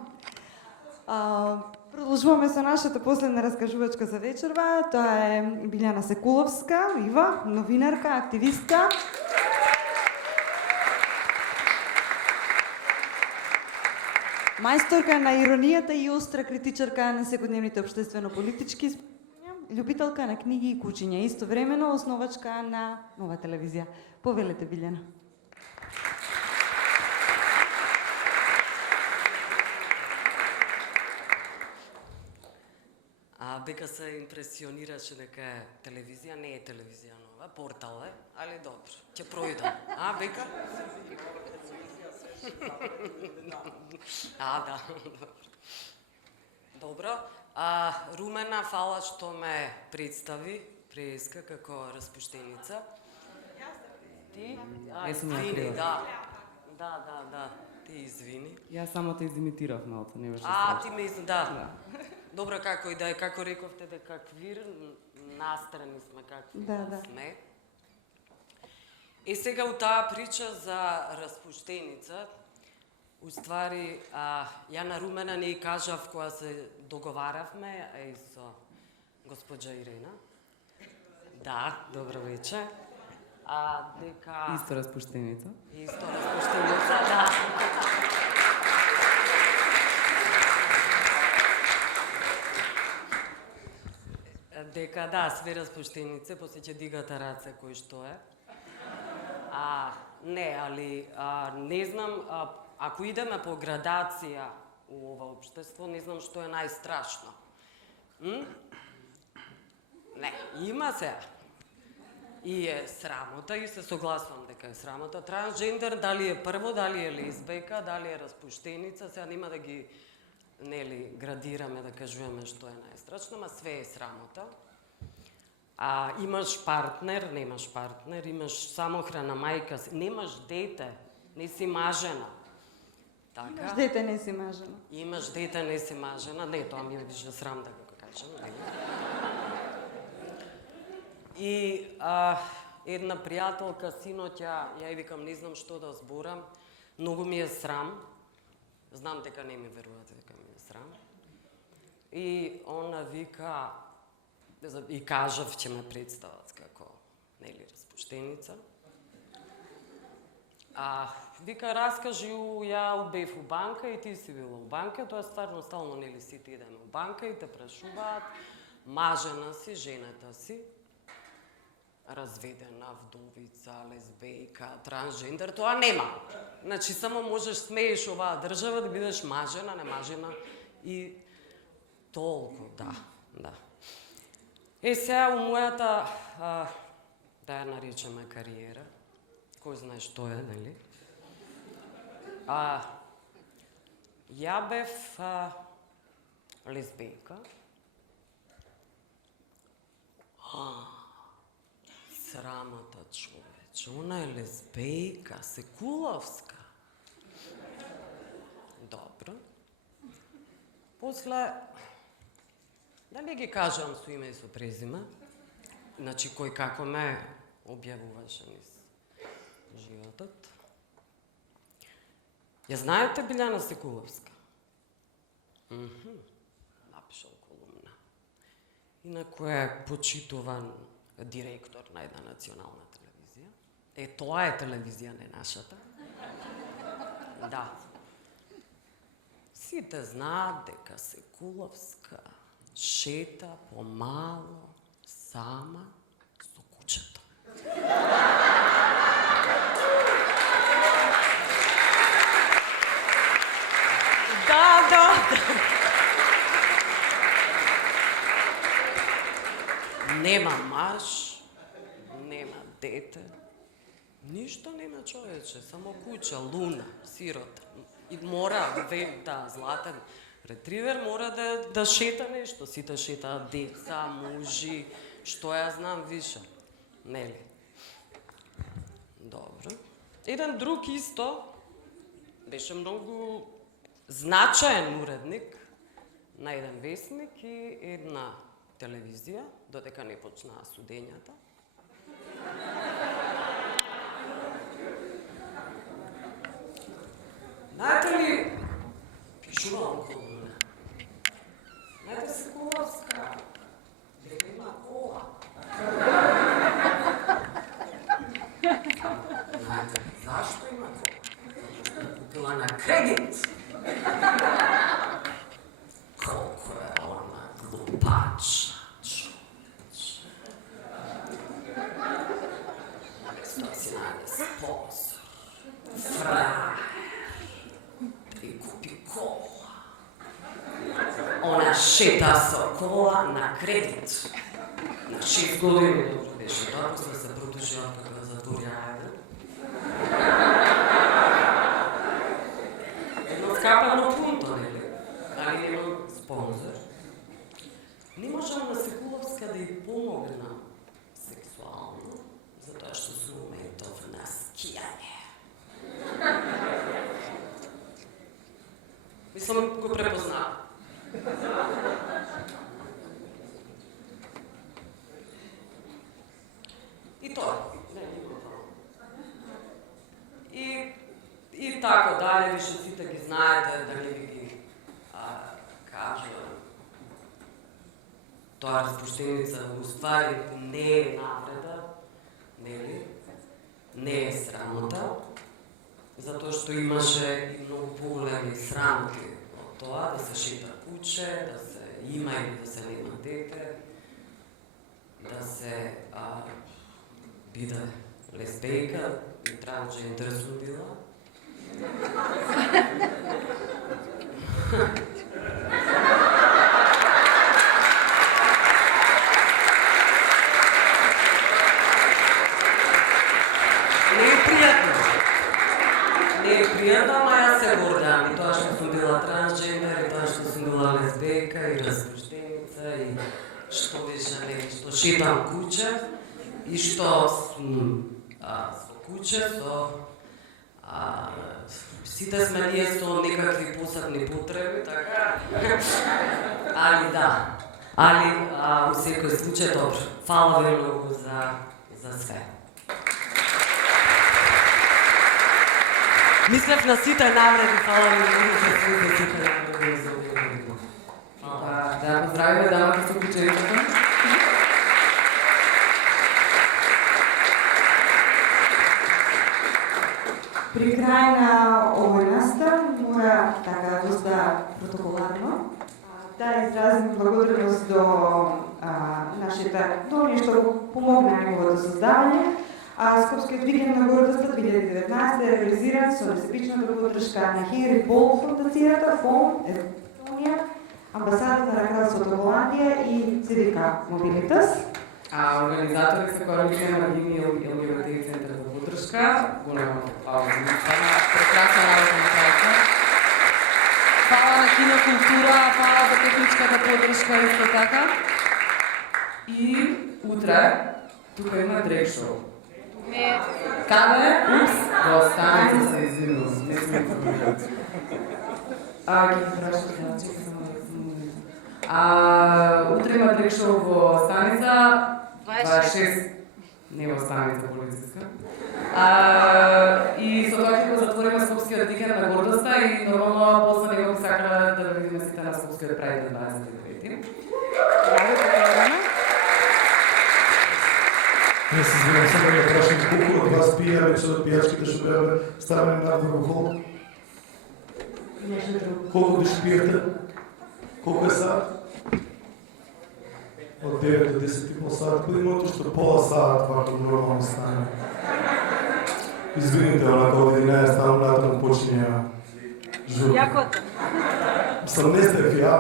Продолжуваме со нашата последна раскажувачка за вечерва. Тоа е Билјана Секуловска, Ива, новинарка, активистка. Мајсторка на иронијата и остра критичарка на секојдневните општествено-политички испитувања, љубителка на книги и кучиња, истовремено основачка на Нова телевизија. Повелете, Билјана. Дека се импресионираше дека е телевизија, не е телевизија нова, портал е, али добро, ќе пројдам. Бека? Да. Добро. Румена, фала што ме представи, преска како распуштеница. Ти? Извини, да. Ти извини. Јас само те изимитирав малку, не беше страшно. Ти ме да. Добро, како и да е, како рековте дека квир, настрани сме какви сме. И сега у таа прича за распуштеница, уствари, ја на Румена не кажав кога се договаравме, и со госпоđа Ирена. Да, добро вече. Дека... Исто распуштеница. Исто распуштеница, да. Дека да, све распуштенице, после ќе дигате раце кој што е. Не, али не знам, ако идеме по градација у ова општество, не знам што е најстрашно. Не, има се. И е срамота, и се согласувам дека е срамота. Трансджендер, дали е прво, дали е лесбека, дали е распуштеница, сега нема да ги градираме, да кажуваме што е најстрашно, ама све е срамота. Имаш партнер, немаш партнер, имаш самохрана мајка, немаш дете, не си мажена. Имаш дете, не си мажена. Имаш дете, не си мажена. Не, тоа ми е више срам да го кажам. И една пријателка, синоќа, ја викам, не знам што да зборам, многу ми е срам. Знам дека не ми верувате дека ми е срам. И она вика, и кажав, ќе ме представат како, нели, распуштеница. Вика, раскажи ја бев у банка и ти си била у банка, тоа стварно стално, нели, сите идеме у банка и те прашуваат, мажена си, жената си, разведена, вдовица, лесбейка, трансжендер, тоа нема. Значи, само можеш смееш оваа држава да бидеш мажена, немажена и толку, да. Сега, у мојата, да ја наречеме кариера, кој знае што е, нели? Ја бев лесбейка. Срамата, човече, она е лесбейка, Секуловска. Добро. После, да не ги кажам со име и со презиме, значи кој како ме објавуваше низ животот. Ја знаете Билјана Секуловска? Напишал колумна. Инаку е почитуван директор на една национална телевизија. Тоа е телевизија, не нашата. Да. Сите знаат дека Секуловска шета помало, сама, со кучето. Да. Нема маж, нема дете, ништо нема, човече, само куча, луна, сирота. И мора, златен ретривер мора да шета нешто, сите шетаат деца, мужи, што ја знам више, нели? Добро. Еден друг исто беше многу значаен уредник на еден весник и една телевизија, додека не почнаа судењата. Знаете ли, пишувам колумна. Знаете Секуловска, дека има кола. Знаете, зашто има кола? Купила на кредит. Колко е она глупача, човече. Место си најде спонсор, фраер, и купи кола. Она шета со кола на кредит. На 6 години добро беше тоа, после се продужила како да затворија еден. Едно скапано пунто, нели? Али немам спонзор. Не можам на Секуловска да ја помогна сексуално, затоа што сум моментов на скијање. Мислам, го препознав. И тоа. И така дале, више сите ги знаете, да не ви ги кажам. Тоа распуштеница уствари не е навреда, нели? Не е срамота, затоа што имаше и многу поголеми срамоти од тоа, да се шета куче, да се има или да се нема дете, да се биде лесбейка и трансжендер сум била. Не е пријатно, ама јас се гордам и тоа што сум била трансжендер, и тоа што сум била лесбейка и распуштеница и што беше нели, што шетам куче и што сум со куче, сите сме ние со некакви посебни потреби, така. Али да. Али во секој случај добро. Фала ви многу за све. Мислев на сите навреди, фала ви многу за све, за сите навреди за увидимо. Да поздравиме дамата со кученцето. При крај на овој настан мора така доста протоколарно да изразим благодарност до за тоа што го помогна неговото создавање. Скопскиот викенд на гордоста 2019 е реализиран со несебичната поддршка на Хенри Пол фондацијата, ФОН, Естонија, амбасадата на Кралството Холандија и ЦВК Мобилитас. А организатори се Коалиција на Гини и ЛГБТ центар за поддршка. Голема пауза. Прекрасна работа направиха. Фала на кинокултура, фала за техничката поддршка исто така. И утре тука има дрек шоу. Каде? Упс, во станица се извинувам. Не сме информирани. Ги прашам, чекай само да се утре има дрек шоу во станица 26. Не во станица полициска. И со тоа ќе го затвориме Скопскиот викенд на гордоста и нормално после него би сакала да видиме сите на Скопскиот прајден 29. Не се извинам, само да прашам колку од вас пија вече од пијачките што беа ставени надвор во хол? Колку души пиете? Колку е саат? Од 9 до 10 и пол саат, кој има што пола саат вако нормално стане. Извините, онако од 11 там латно почиња журка. Јакото. Сам не сте ја,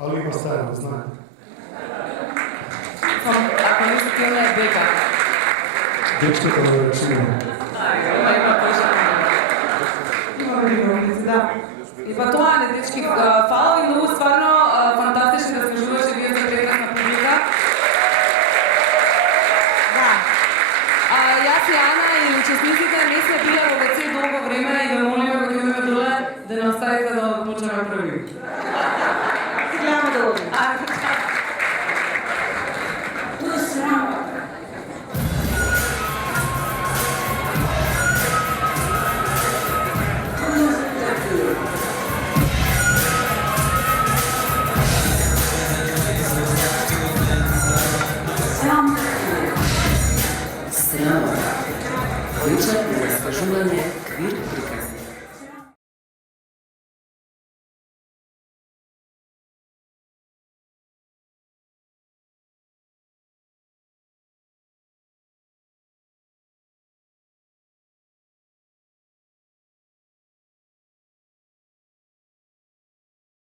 али има стајано, знаете. Ако не се тема е дека. Дечката на речима. Да. И па тоа не дечки, фала ви многу, стварно фантастично раскажуваше вие за прекрасна публика. Да. Јас и Ана и учесниците не сме биле во ВЦ долго време и да молиме кога ќе идеме доле да не оставите да почнеме први. Ти гледаме да одим. To je sramota. Срамота. Вечер на разкажување квир